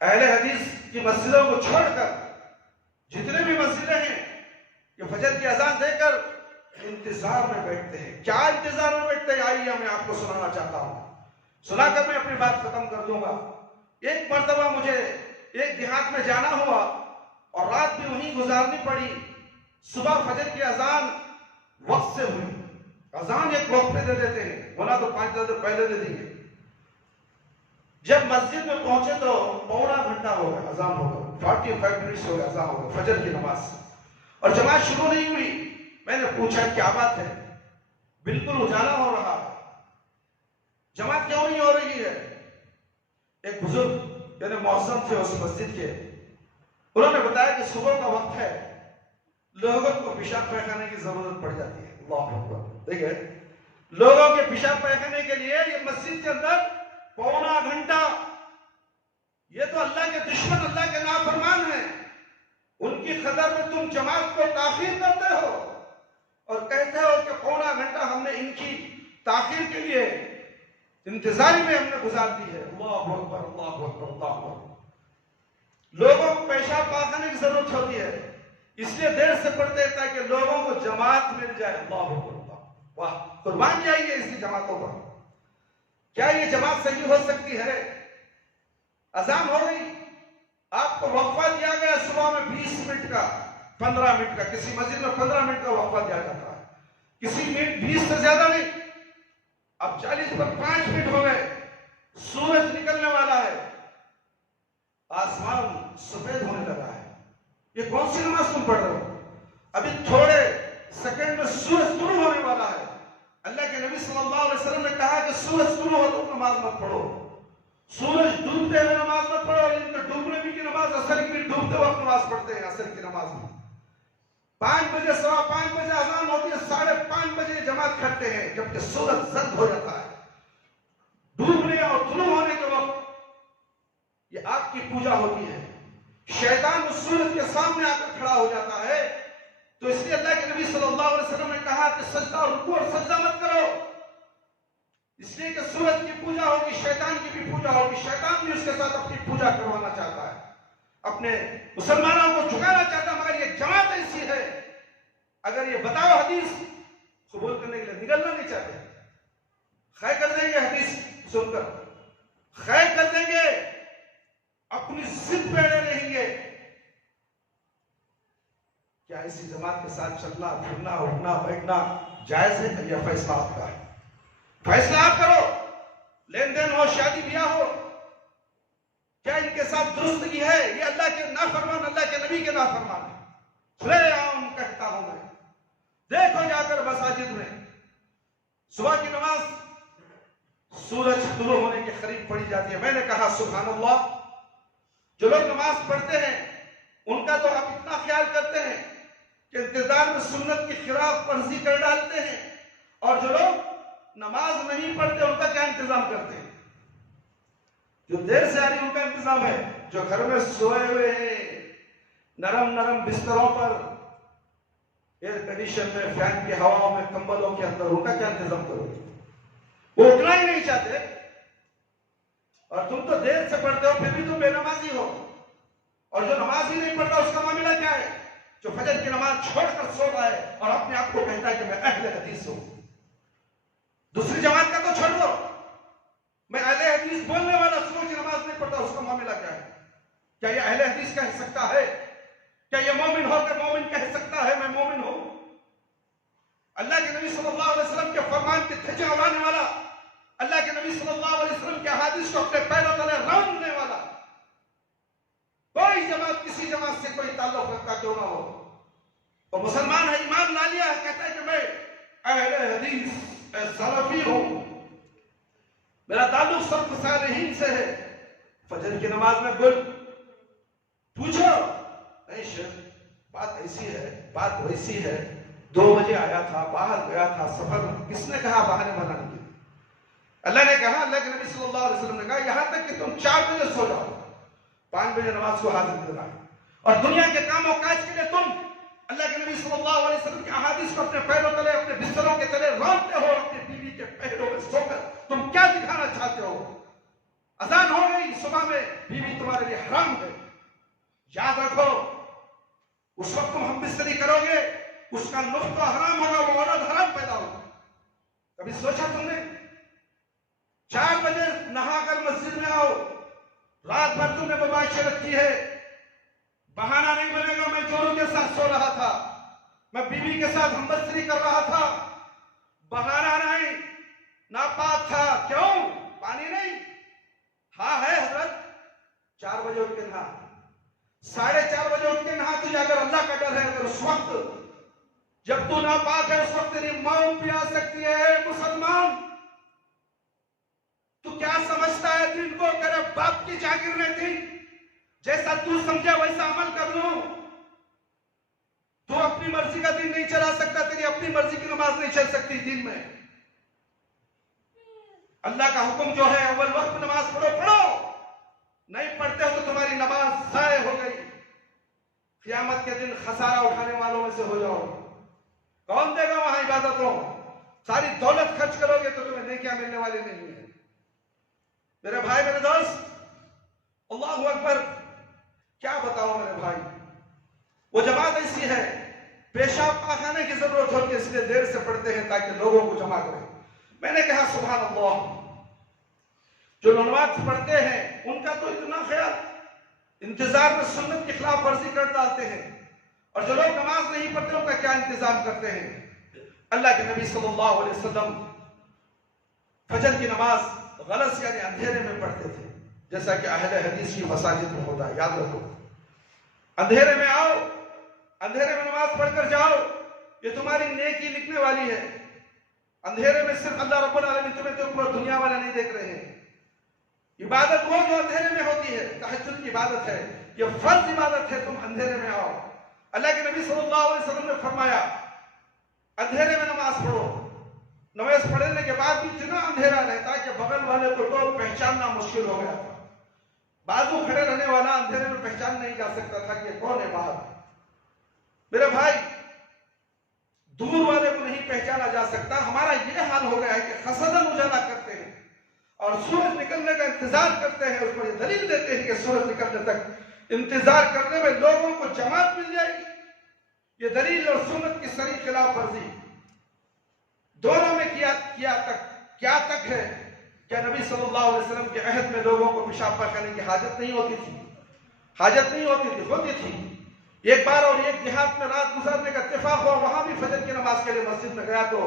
اہل حدیث کی مسجدوں کو چھوڑ کر جتنے بھی مسجدیں ہیں یہ فجر کی اذان دے کر انتظار میں بیٹھتے ہیں۔ کیا انتظار میں بیٹھتے ہیں؟ آئیے میں آپ کو سنانا چاہتا ہوں، سنا کر میں اپنی بات ختم کر دوں گا۔ ایک مرتبہ مجھے ایک دیہات میں جانا ہوا اور رات بھی وہیں گزارنی پڑی۔ صبح فجر کی اذان وقت سے ہوئی، اذان ایک وقت پہ دے دیتے ہیں، ورنہ تو 5 دن پہلے دے دیں گے۔ جب مسجد میں پہنچے تو پونا گھنٹہ ہو گیا اذان ہو گیا، 45 منٹس ہو گیا اذان ہو گیا فجر کی نماز، اور جماعت شروع نہیں ہوئی۔ میں نے پوچھا کیا بات ہے؟ بالکل اجالا ہو رہا ہے، جماعت کیوں نہیں ہو رہی ہے؟ ایک بزرگ یعنی مؤذن تھے اس مسجد کے، انہوں نے بتایا کہ صبح کا وقت ہے، لوگوں کو پیشاب پیخانے کی ضرورت پڑ جاتی ہے۔ اللہ اکبر، دیکھیں لوگوں کے پیشاب پیخانے کے لیے یہ مسجد کے اندر پونا گھنٹہ، یہ تو اللہ کے دشمن، اللہ کے نافرمان ہیں، ان کی قدر میں تم جماعت کو تاخیر کرتے ہو اور کہتے ہو کہ پونا گھنٹہ ہم نے ان کی تاخیر کے لیے انتظاری میں ہم نے گزار دی ہے۔ اللہ اکبر، اللہ اکبر، اللہ اکبر۔ لوگوں کو پیشاب پاخانے کی ضرورت ہوتی ہے، اس لیے دیر سے پڑھتے ہیں تاکہ لوگوں کو جماعت مل جائے۔ اللہ اکبر، واہ، قربان جائیے اسی جماعتوں پر۔ کیا یہ جماعت صحیح ہو سکتی ہے؟ اذان ہو گئی، آپ کو وقفہ دیا گیا صبح میں 20 منٹ کا، 15 منٹ کا، کسی مسجد میں 15 منٹ کا وقفہ دیا جاتا ہے، کسی منٹ 20 سے زیادہ نہیں۔ اب 40 پر 5 منٹ ہو گئے، سورج نکلنے والا ہے، آسمان سفید ہونے لگا ہے، یہ کون سی نماز تم پڑھ رہے ہو؟ ابھی تھوڑے سیکنڈ میں سورج طلوع ہونے والا ہے۔ اللہ کے نبی صلی اللہ علیہ وسلم نے کہا کہ سورج طلوع ہو تو نماز مت پڑھو، سورج ڈوبتے ہوئے نماز مت پڑھو۔ ان کے ڈوبنے بھی کی نماز، عصر کی ڈوبتے وقت نماز پڑھتے ہیں، عصر کی نماز میں 5 بجے، 5:15 بجے اذان ہوتی ہے، 5:30 بجے جماعت کرتے ہیں، جبکہ سورج زرد ہو جاتا ہے۔ ڈوبنے اور طلوع ہونے کے وقت یہ آگ کی پوجا ہوتی ہے، شیطان اس سورج کے سامنے آ کر کھڑا ہو جاتا ہے، تو اس لیے اللہ کے نبی صلی اللہ علیہ وسلم نے کہا کہ سجدہ اور رکوع اور سجدہ مت کرو، اس لیے کہ سورج کی پوجا ہوگی، شیطان کی بھی پوجا ہوگی، شیطان بھی اس کے ساتھ اپنی پوجا کروانا چاہتا ہے، اپنے مسلمانوں کو جھکانا چاہتا ہے، مگر یہ جماعت ایسی ہے، اگر یہ بتاؤ حدیث قبول کرنے کے لیے نکلنا نہیں چاہتے، خیر کر دیں گے حدیث سن کر، خیر کر دیں گے، اپنی ضد پہ اڑے رہیں گے۔ کیا اسی جماعت کے ساتھ چلنا، پھرنا، اٹھنا، بیٹھنا جائز ہے؟ یا فیصلہ آپ کا ہے؟ فیصلہ آپ کرو، لین دین ہو، شادی بیاہ ہو، کیا ان کے ساتھ درستگی ہے؟ یہ اللہ کے نافرمان، اللہ کے نبی کے نافرمان ہے۔ کھلے عام کہتا ہوں میں، دیکھو جا کر مساجد میں صبح کی نماز سورج طلوع ہونے کے قریب پڑھی جاتی ہے۔ میں نے کہا سبحان اللہ، جو لوگ نماز پڑھتے ہیں ان کا تو آپ اتنا خیال کرتے ہیں کہ انتظار میں سنت کی خلاف ورزی کر ڈالتے ہیں، اور جو لوگ نماز نہیں پڑھتے ان کا کیا انتظام کرتے ہیں؟ جو دیر سے آ رہی ان کا انتظام ہے، جو گھر میں سوئے ہوئے ہیں نرم نرم بستروں پر، ایئر کنڈیشن میں، فین کی ہواؤں میں، کمبلوں کے اندر، ان کا کیا انتظام کرو گے؟ وہ اٹھنا ہی نہیں چاہتے، اور تم تو دیر سے پڑھتے ہو پھر بھی تم بے نمازی ہو، اور جو نماز ہی نہیں پڑھتا اس کا معاملہ کیا ہے؟ جو فجر کی نماز چھوڑ کر سو رہا ہے اور اپنے آپ کو کہتا ہے کہ میں اہل حدیث ہوں۔ دوسری جماعت کا تو چھوڑ دو، میں اہل حدیث بولنے والا صبح کی نماز نہیں پڑھتا، اس کا معاملہ کیا ہے؟ کیا یہ اہل حدیث کہہ سکتا ہے؟ کیا یہ مومن ہو کر مومن کہہ سکتا ہے میں مومن ہوں؟ اللہ کے نبی صلی اللہ علیہ وسلم کے فرمان کے دھجے اڑانے والا، اللہ کے نبی صلی اللہ علیہ وسلم کے احادیث کو اپنے پیروں تلے روننے والا کوئی جماعت کسی جماعت سے کوئی تعلق رکھتا کیوں نہ ہو، اور مسلمان ہے، ایمان لا لیا ہے، کہتا ہے کہ میں اہل حدیث سلفی ہوں، میرا تعلق سلف صالحین سے ہے، فجر کی نماز میں گل پوچھو نہیں شیخ بات ایسی ہے، بات ویسی ہے، 2 بجے آیا تھا، باہر گیا تھا سفر، کس نے کہا بہانے بنانے کے؟ اللہ نے کہا، اللہ کے نبی صلی اللہ علیہ وسلم نے کہا یہاں تک کہ تم 4 بجے سو جاؤ، 5 بجے نماز کو حاضر کرنا، اور دنیا کے کام و کاج کے لیے تم اللہ کے نبی صلی اللہ علیہ وسلم کی احادیث کو اپنے پیروں تلے، اپنے بستروں کے تلے رونتے ہو، اپنی بیوی کے پیروں میں سو کر تم کیا دکھانا چاہتے ہو؟ اذان ہو گئی صبح میں، بیوی تمہارے لیے حرام ہے، یاد رکھو اس وقت تم ہم بستری کرو گے، اس کا لطف تو حرام ہوگا، وہ عورت حرام پیدا ہوگا۔ کبھی سوچا تم نے 4 بجے نہا کر مسجد میں آؤ، رات بھر تم نے مباشرت کی ہے، بہانہ نہیں بنے گا میں جوروں کے ساتھ سو رہا تھا، میں بیوی کے ساتھ ہم بستری کر رہا تھا، بہانہ نہیں، ناپاک تھا، کیوں؟ پانی نہیں؟ ہاں ہے حضرت، 4 بجے اٹھ کے نہا، 4:30 بجے اٹھ کے نہا، تجھے اگر اللہ کا ڈر ہے، اگر اس وقت جب تو ناپاک ہے اس وقت تیری موت بھی آ سکتی ہے، مسلمان تو کیا سمجھتا ہے دن کو؟ تیرے باپ کی جاگیر میں تھی، جیسا تو سمجھے ویسا عمل کر لوں، تو اپنی مرضی کا دن نہیں چلا سکتا، تیری اپنی مرضی کی نماز نہیں چل سکتی دن میں۔ اللہ کا حکم جو ہے اول وقت نماز پڑھو، نہیں پڑھتے ہو تو تمہاری نماز ضائع ہو گئی، قیامت کے دن خسارہ اٹھانے والوں میں سے ہو جاؤ۔ کون دے گا وہاں عبادتوں؟ ساری دولت خرچ کرو گے تو تمہیں نیکیاں ملنے والی نہیں ہے۔ میرے بھائی، میرے دوست، اللہ اکبر، کیا بتاؤ میرے بھائی، وہ جماعت ایسی ہے، پیشاب پاخانے کی ضرورت ہوتی ہے اس لیے دیر سے پڑھتے ہیں تاکہ لوگوں کو جمع کریں۔ میں نے کہا سبحان اللہ، جو نماز پڑھتے ہیں ان کا تو اتنا خیال، انتظار میں سنت کی خلاف ورزی کر ڈالتے ہیں، اور جو لوگ نماز نہیں پڑھتے ان کا کیا انتظام کرتے ہیں؟ اللہ کے نبی صلی اللہ علیہ وسلم فجر کی نماز غلط یعنی اندھیرے میں پڑھتے تھے، جیسا کہ اہل حدیث کی مساجد میں ہوتا ہے، یاد رکھو، اندھیرے میں آؤ، اندھیرے میں نماز پڑھ کر جاؤ، یہ تمہاری نیکی لکھنے والی ہے۔ اندھیرے میں صرف اللہ رب العالمین تمہیں تو پورا دنیا والے نہیں دیکھ رہے ہیں۔ عبادت وہ جو اندھیرے میں ہوتی ہے، تہجد کی عبادت ہے، یہ فرض عبادت ہے، تم اندھیرے میں آؤ۔ اللہ کے نبی صلی اللہ علیہ وسلم نے فرمایا اندھیرے میں نماز پڑھو، نماز پڑھنے کے بعد بھی اتنا اندھیرا رہتا کہ بغل والے کو تو پہچاننا مشکل ہو گیا تھا، بازو کھڑے رہنے والا اندھیرے میں پہچان نہیں جا سکتا تھا کہ کون ہے باہر۔ میرے بھائی، دور والے کو نہیں پہچانا جا سکتا، ہمارا یہ حال ہو گیا ہے کہ حسداً اجالا کرتے ہیں اور سورج نکلنے کا انتظار کرتے ہیں، اس کو یہ دلیل دیتے ہیں کہ سورج نکلنے تک انتظار کرنے میں لوگوں کو جماعت مل جائے گی۔ یہ دلیل اور سنت کی صریح خلاف ورزی دونوں میں کیا تک ہے؟ کیا نبی صلی اللہ علیہ وسلم کے عہد میں لوگوں کو پیشاب پاخانے کی حاجت نہیں ہوتی تھی؟ حاجت نہیں ہوتی تھی، ہوتی تھی۔ ایک بار اور ایک دیہات میں رات گزارنے کا اتفاق ہوا، وہاں بھی فجر کی نماز کے لیے مسجد میں گیا تو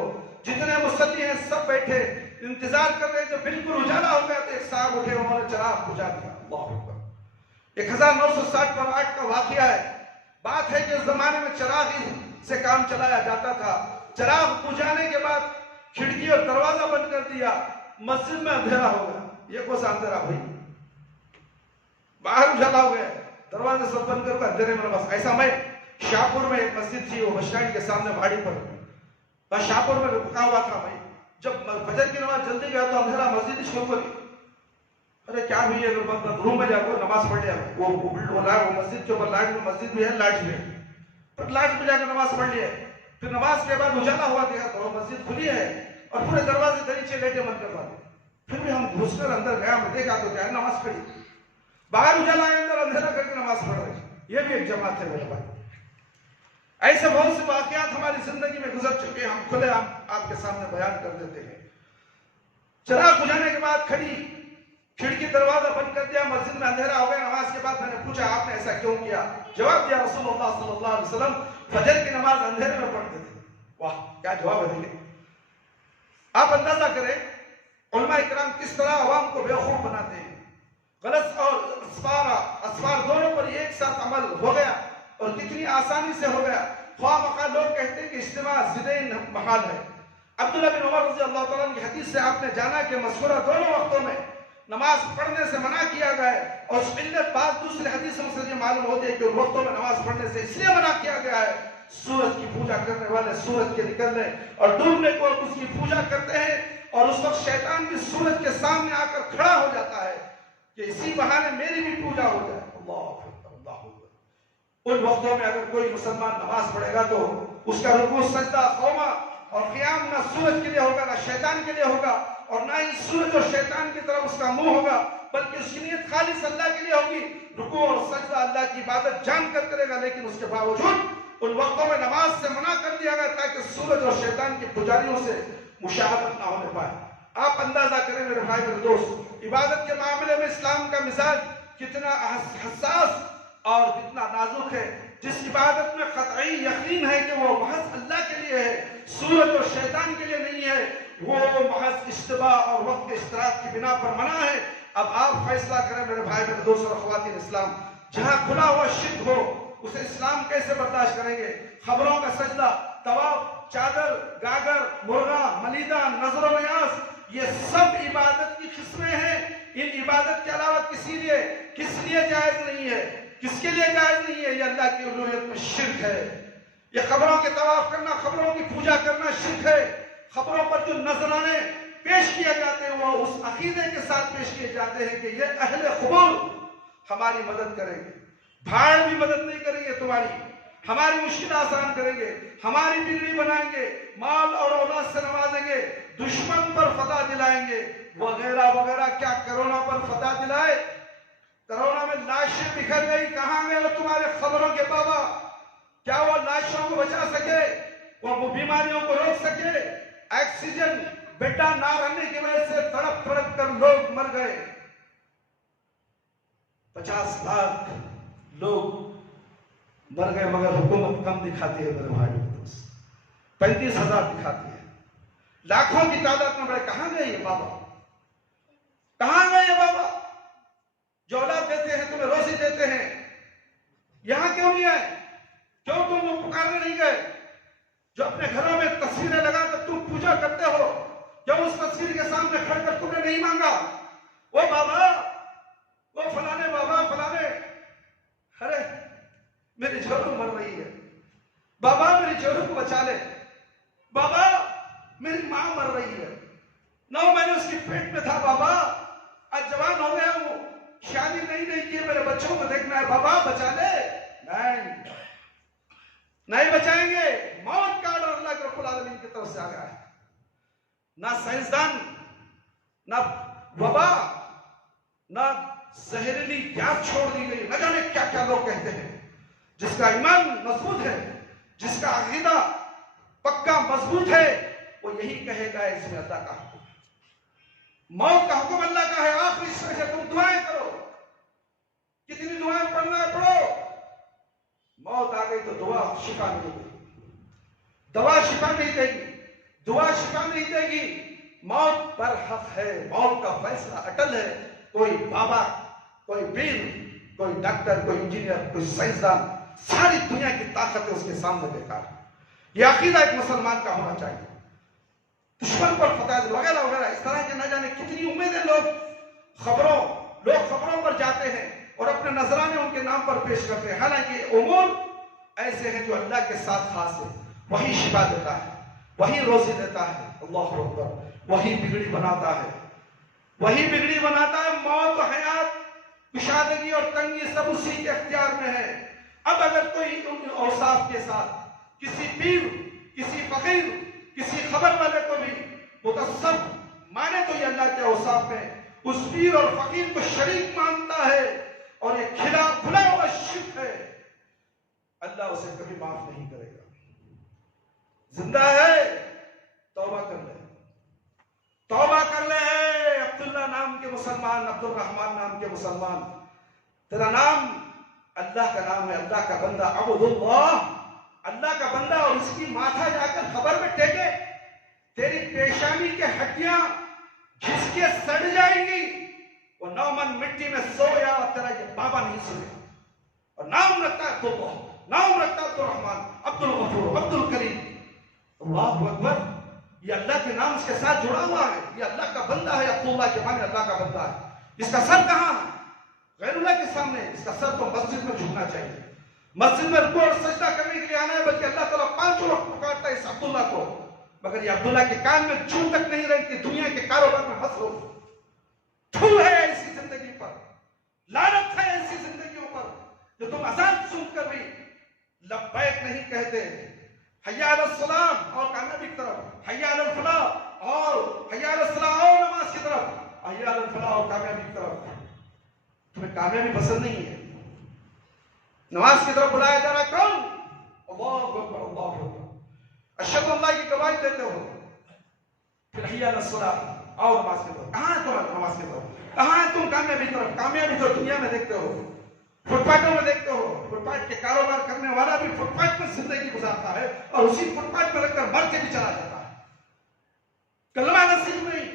جتنے مصلی ہیں سب بیٹھے انتظار کر رہے تھے، بالکل اجالا ہو گیا تو ایک صاحب اٹھے، انہوں نے چراغ بجھا دیا۔ اللہ اکبر۔ 1960 کا واقعہ ہے۔ بات ہے کہ اس زمانے میں چراغ سے کام چلایا جاتا تھا۔ چراغ بجھانے کے بعد کھڑکی اور دروازہ بند کر دیا، مسجد میں اندھیرا ہو گیا۔ یہ کون سا اندھیرا بھائی؟ باہر اجالا ہو گیا، دروازے سب بند کر کے اندھیرے میں نماز۔ ایسا میں شاہپور میں ایک مسجد تھی، وہ بس اسٹینڈ کے سامنے پہاڑی پر، بس شاہپور میں رکا ہوا تھا بھائی۔ جب فجر کی نماز جلدی گیا تو اندھیرا مسجد شروع ہو گئی۔ ارے کیا بھی ہے، روم میں جا کے نماز پڑھ لیا، وہ مسجد کے اوپر لائٹ، مسجد بھی ہے لائٹ بھی ہے، پر لائٹ میں جا کے نماز پڑھ لیا۔ پھر نماز کے بعد اجالا ہوا دیکھا تو مسجد کھلی ہے اور پورے دروازے دریچے لیٹے بند کروا دے۔ پھر بھی ہم گھس کر اندر گیا، میں دیکھا تو کیا ہے، نماز پڑھی، باہر اجالا ہے، اندر اندھیرا کر کے نماز پڑھ رہے۔ یہ بھی ایک جماعت ہے میرے بھائی۔ ایسے بہت سے واقعات ہماری زندگی میں گزر چکے، ہم کھلے آپ کے سامنے بیان کر دیتے ہیں۔ چراغ بجھانے کے بعد کھڑی، کھڑکی دروازہ بند کر دیا، مسجد میں اندھیرا ہو گیا۔ نماز کے بعد میں نے پوچھا آپ نے ایسا کیوں کیا؟ جواب دیا رسول اللہ صلی اللہ علیہ وسلم فجر کی نماز اندھیرے میں پڑھتے تھے۔ واہ کیا جواب ہے! آپ اندازہ کریں علماء اکرام کس طرح عوام کو بیوقوف بناتے ہیں. غلط اور اسفار دونوں پر ایک ساتھ عمل ہو گیا اور کتنی آسانی سے ہو گیا. خواہ مخواہ لوگ کہتے ہیں کہ اجتماع ضدین محال ہے. عبداللہ بن عمر رضی اللہ تعالیٰ کی حدیث سے آپ نے جانا کہ مذکورہ دونوں وقتوں میں نماز پڑھنے سے منع کیا گیا ہے. اور اس علت بعض دوسرے حدیثوں سے یہ معلوم ہوتی ہے کہ ان وقتوں میں نماز پڑھنے سے اس لیے منع کیا گیا ہے سورج کی پوجا کرنے والے سورج کے نکلنے اور ڈوبنے کو اس کی پوجا کرتے ہیں اور اس وقت شیطان بھی سورج کے سامنے آ کر کھڑا ہو جاتا ہے کہ اسی بہانے میری بھی پوجا ہو جائے. اللہ اکبر اللہ اکبر. ان وقتوں میں اگر کوئی مسلمان نماز پڑھے گا تو اس کا رکوع سجدہ قوما اور قیام نہ سورج کے لیے ہوگا نہ شیطان کے لیے ہوگا اور نہ ہی سورج اور شیطان کی طرف اس کا منہ ہوگا بلکہ اس کی نیت خالص اللہ کے لیے ہوگی. رکوع اور سجدہ اللہ کی عبادت جان کر کرے گا لیکن اس کے باوجود ان وقتوں میں نماز سے منع کر دیا گیا تاکہ سورج اور شیطان کی پجاریوں سے مشابہت نہ ہونے پائے. آپ اندازہ کریں میرے بھائی میرے دوست عبادت کے معاملے میں اسلام کا مزاج کتنا حساس اور کتنا نازک ہے. جس عبادت میں قطعی یقین ہے کہ وہ محض اللہ کے لیے ہے سورج اور شیطان کے لیے نہیں ہے وہ محض اشتباہ اور وقت کے اشتراک کی بنا پر منع ہے. اب آپ فیصلہ کریں میرے بھائی میرے دوست اور خواتین اسلام. جہاں کھلا ہوا شرک ہو اسے اسلام کیسے برداشت کریں گے؟ خبروں کا سجدہ طواف چادر گاگر مرغا ملیدہ نظر و نیاز یہ سب عبادت کی قسمیں ہیں. ان عبادت کے علاوہ کس لیے جائز نہیں ہے کس کے لیے جائز نہیں ہے؟ یہ اللہ کی الوہیت میں شرک ہے. یہ خبروں کے طواف کرنا خبروں کی پوجا کرنا شرک ہے. خبروں پر جو نذرانے پیش کیے جاتے ہیں وہ اس عقیدے کے ساتھ پیش کیے جاتے ہیں کہ یہ اہل قبول ہماری مدد کریں گے. بھاڑ بھی مدد نہیں کریں گے تمہاری ہماری مشکل آسان کریں گے ہماری بگڑی بنائیں گے مال اور اولاد سے نوازیں گے دشمن پر فتح دلائیں گے وغیرہ وغیرہ. کیا کرونا پر فتح دلائے؟ کرونا میں لاشیں بکھر گئی کہاں گئے وہ تمہارے خبروں کے بابا؟ کیا وہ لاشوں کو بچا سکے وہ بیماریوں کو روک سکے؟ آکسیجن بیڈا نہ رہنے کی وجہ سے تڑپ تڑپ کر لوگ مر گئے. 50 لاکھ لوگ مر گئے مگر حکومت کم دکھاتی ہے میرے بھائی دوست. 35,000 دکھاتی ہے. لاکھوں کی تعداد میں بڑے کہاں گئے یہ بابا؟ کہاں گئے یہ بابا جو اولاد دیتے ہیں تمہیں روزی دیتے ہیں؟ یہاں کیوں نہیں آئے؟ کیوں تم وہ پکارنے نہیں گئے جو اپنے گھروں میں تصویریں لگا کر تم پوجا کرتے ہو؟ جب اس تصویر کے سامنے کھڑ کر تم نے نہیں مانگا وہ بابا وہ فلانے بابا فلانے ارے میری جھولو مر رہی ہے بابا میری جھولو کو بچا لے بابا میری ماں مر رہی ہے 9 مہینے اس کی پیٹ میں تھا بابا آج جوان ہو گیا ہوں شادی نہیں کی میرے بچوں کو دیکھنا ہے بابا بچا لے. نہیں بچائیں گے. موت کا آرڈر اللہ کے رب العالمین کی طرف سے آ گیا ہے. نہ سائنسدان نہ وبا نہ زہریلی گیس چھوڑ دی گئی نہ جانے کیا کیا لوگ کہتے ہیں. جس کا ایمان مضبوط ہے جس کا عقیدہ پکا مضبوط ہے وہ یہی کہے گا اس میں اللہ کا حکم ہے. موت کا حکم اللہ کا ہے. آخری سے تم دعائیں کرو کتنی دعائیں پڑھنا ہے پڑھو. موت آ گئی تو دعا شفا نہیں دے گی دوا شفا نہیں دے گی دعا شفا نہیں دے گی. موت پر حق ہے. موت کا فیصلہ اٹل ہے. کوئی بابا کوئی پیر کوئی ڈاکٹر کوئی انجینئر کوئی سائنسدان ساری دنیا کی طاقت اس کے سامنے بیکار ہے. یہ عقیدہ ایک مسلمان کا ہونا چاہیے. دشمن پر فتح وغیرہ وغیرہ اس طرح کے نہ جانے کتنی امیدیں لوگ خبروں پر جاتے ہیں اور اپنے نذرانے ان کے نام پر پیش کرتے ہیں. حالانکہ امور ایسے ہیں جو اللہ کے ساتھ خاص ہے. وہی شفا دیتا ہے وہی روزی دیتا ہے. اللہ اکبر. وہی بگڑی بناتا ہے وہی بگڑی بناتا ہے. موت و حیات کشادگی اور تنگی سب اسی کے اختیار میں ہے. اب اگر کوئی ان اوصاف کے ساتھ کسی پیر کسی فقیر کسی خبر والے کو بھی متصف مانے تو یہ اللہ کے اوصاف میں اس پیر اور فقیر کو شریک مانتا ہے اور یہ کھلا ہوا شرک ہے. اللہ اسے کبھی معاف نہیں کرے گا. زندہ ہے توبہ کر لے توبہ کر لے. عبداللہ نام کے مسلمان عبد الرحمن نام کے مسلمان تیرا نام اللہ کا نام ہے. اللہ کا بندہ عبد اللہ کا بندہ اور اس کی ماتھا جا کر خبر میں ٹیکے تیری پیشانی کے ہڈیاں جس کے سڑ جائیں گی وہ 9 من مٹی میں سویا اور تیرا یہ بابا نہیں سویا. اور نام رکھتا ہے عبداللہ، نام رکھتا ہے عبدالرحمن، عبدالغفور، عبدالکریم. اللہ اکبر. یہ اللہ کے نام اس کے ساتھ جڑا ہوا ہے. یہ اللہ کا بندہ ہے. عبداللہ کے معنی اللہ کا بندہ ہے. اس کا سر کہاں ہے؟ غیر اللہ کے سامنے. اس کا سر تو مسجد میں جھکنا چاہیے. مسجد میں رکوع اور سجدہ کرنے کے لیے آنا ہے، بلکہ اللہ تعالیٰ 5 وقت پکارتا ہے اس عبداللہ کو. مگر یہ عبداللہ کے کان میں چوں تک نہیں رہتی. دنیا کے کاروبار میں مصروف. تھو ہے ایسی زندگی پر، لعنت ہے ایسی زندگیوں پر جو تم اذان سن کر بھی لبیک نہیں کہتے. حی علی الصلاۃ اور کامیابی کی طرف، حی علی الفلاح اور حی علی الصلاۃ اور نماز کی طرف، حی علی الفلاح اور کامیابی کی طرف. تمہیں کامیابی پسند نہیں ہے. نماز کی طرف بلایا جا رہا کون؟ اللہ اکبر، اللہ اکبر. اشہد ان لا کی گواہی دیتے ہو، پھر حی علی الصلاۃ اور نماز کی طرف. کہاں ہے تم نماز کی طرف؟ کہاں ہے تم کامیابی کی طرف؟ کامیابی تو دنیا میں دیکھتے ہو، فٹ پاتھوں میں دیکھتے ہو. فٹ پاتھ کے کاروبار کرنے والا بھی فٹ پاتھ میں زندگی گزارتا ہے اور اسی فٹ پاتھ میں رکھ کر مر کے بھی چلا جاتا ہے. کلمہ نصیب نہیں.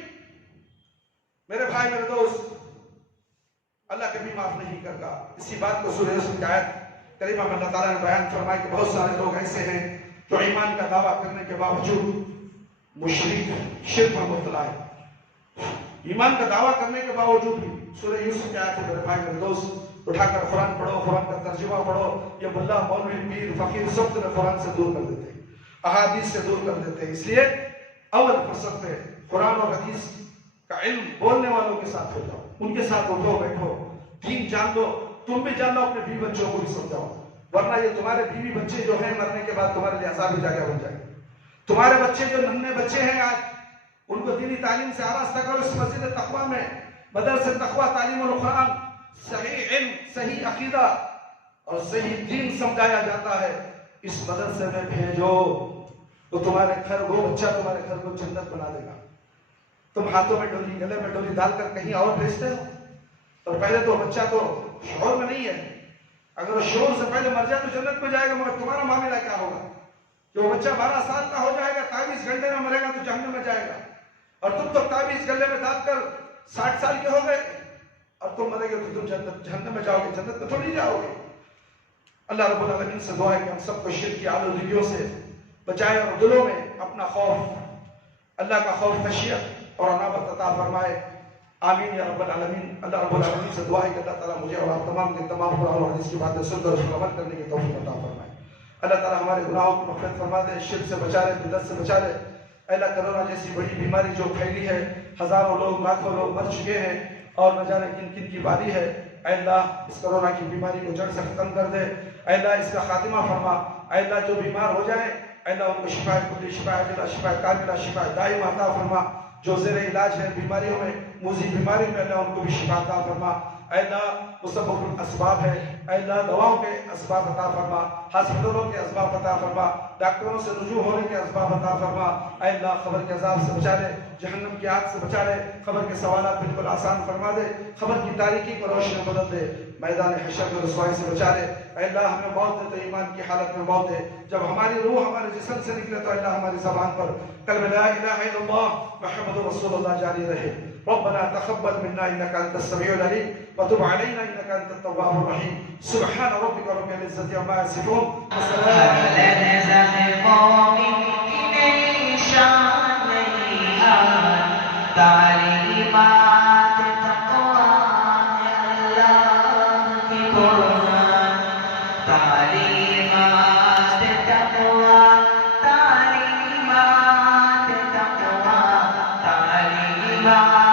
میرے بھائی، میرے دوست، اللہ کبھی معاف نہیں کرتا. اسی بات کو سورہ یوسف کی آیت کریمہ میں اللہ تعالیٰ نے بیان فرمایا کہ بہت سارے لوگ ایسے ہیں جو ایمان کا دعویٰ کرنے کے باوجود مشرک، شرک میں مبتلا ہے. ایمان کا دعویٰ کرنے کے باوجود بھی سورہ یوسف کی آیت ہے. میرے بھائی، میرے دوست، اٹھا کر قرآن پڑھو، قرآن کا ترجمہ پڑھو. یہ ملا، مولوی، پیر، فقیر سب تمہیں قرآن سے دور کر دیتے ہیں، احادیث سے دور کر دیتے ہیں. اس لیے اول فرصت پہ قرآن اور حدیث کا علم بولنے والوں کے ساتھ ہو جاؤ. ان کے ساتھ اٹھو، بیٹھو، دین جان لو. تم بھی جان لو، اپنے بیوی بچوں کو بھی سمجھاؤ. ورنہ یہ تمہارے بیوی بچے جو ہیں مرنے کے بعد تمہارے لیے عذاب جاگہ بن جائے. تمہارے بچے جو ننھے بچے ہیں آج، ان کو دینی تعلیم سے آراستہ کرو. اس مسجد تقویٰ میں مدرسہ تقویٰ تعلیم القرآن، صحیح علم، صحیح عقیدہ اور صحیح دین سمجھایا جاتا ہے. اس مدرسے میں بھیجو تو تمہارے گھر، وہ بچہ تمہارے گھر کو جنت بنا دے گا. تم ہاتھوں میں ڈولی، گلے میں ڈولی ڈال کر کہیں اور بھیجتے ہو. اور پہلے تو بچہ تو شعور میں نہیں ہے. اگر وہ شعور سے پہلے مر جائے تو جنت میں جائے گا. مگر تمہارا معاملہ کیا ہوگا کہ وہ بچہ 12 سال کا ہو جائے گا، 23 گھنٹے میں مرے گا تو جہنم میں جائے گا. اور تم تو 23 گلے میں ڈال کر 60 سال کے ہو گئے اور تم مرے گے تو تم جہنم میں جاؤ گے، جنت میں تھوڑی جاؤ گے. اللہ رب العالمین سے دعا ہے کہ ہم سب کو شرک کی آلودگیوں سے بچائے اور دلوں میں اپنا خوف، اللہ کا خوف، خشیت اور انابت عطا فرمائے. آمین یا رب العالمین. اللہ رب العالمین سے دعا ہے کہ اللہ تعالیٰ مجھے اور آپ تمام کے تمام قرآن اور حدیث کی باتیں سن کر اس پر عمل کرنے کی توفیق عطا فرمائے. اللہ تعالیٰ ہمارے گناہوں کی مغفرت فرما دے، شرک سے بچا لے، بدعت سے بچا لے. اللہ کرونا جیسی بڑی بیماری جو پھیلی ہے، ہزاروں لوگ، لاکھوں لوگ مر چکے ہیں اور نہ جانے کن کن کی باری ہے. اے اللہ اس کرونا کی بیماری کو جڑ سے ختم کر دے. اے اللہ اس کا خاتمہ فرما. اے اللہ جو بیمار ہو جائیں، اے اللہ ان کو شفا کلی، شفا عاجلہ، شفا کاملہ، شفا دائمہ عطا فرما. جو زیر علاج ہے بیماریوں میں، موذی بیماری میں، اللہ ان کو بھی شفا عطا فرما. اے اللہ مسبب الاسباب ہے، اے اللہ دواؤں کے اسباب عطا فرما، ہاسپٹلوں کے اسباب عطا فرما، ڈاکٹروں سے رجوع ہونے کے اسباب عطا فرما. اے اللہ قبر کے عذاب سے بچا لے، جہنم کی آگ سے بچا لے، قبر کے سوالات بالکل آسان فرما دے، قبر کی تاریکی کو روشن بدل دے، میدان حشر کو رسوائی سے بچا لے. اے اللہ ہمیں موت دے تو ایمان کی حالت میں موت دے. جب ہماری روح ہمارے جسم سے نکلے تو اللہ ہماری زبان پر کلمہ لا الہ الا اللہ محمد رسول اللہ جاری رہے. ربنا تقبل منا انك انت السميع العليم وتب علينا انك انت التواب الرحيم. سبحان ربك رب العزة عما يصفون. تعلیمات تقویٰ اللہ کی قرآن، تعلیمات تقویٰ، تعلیمات تقویٰ، تعلیمات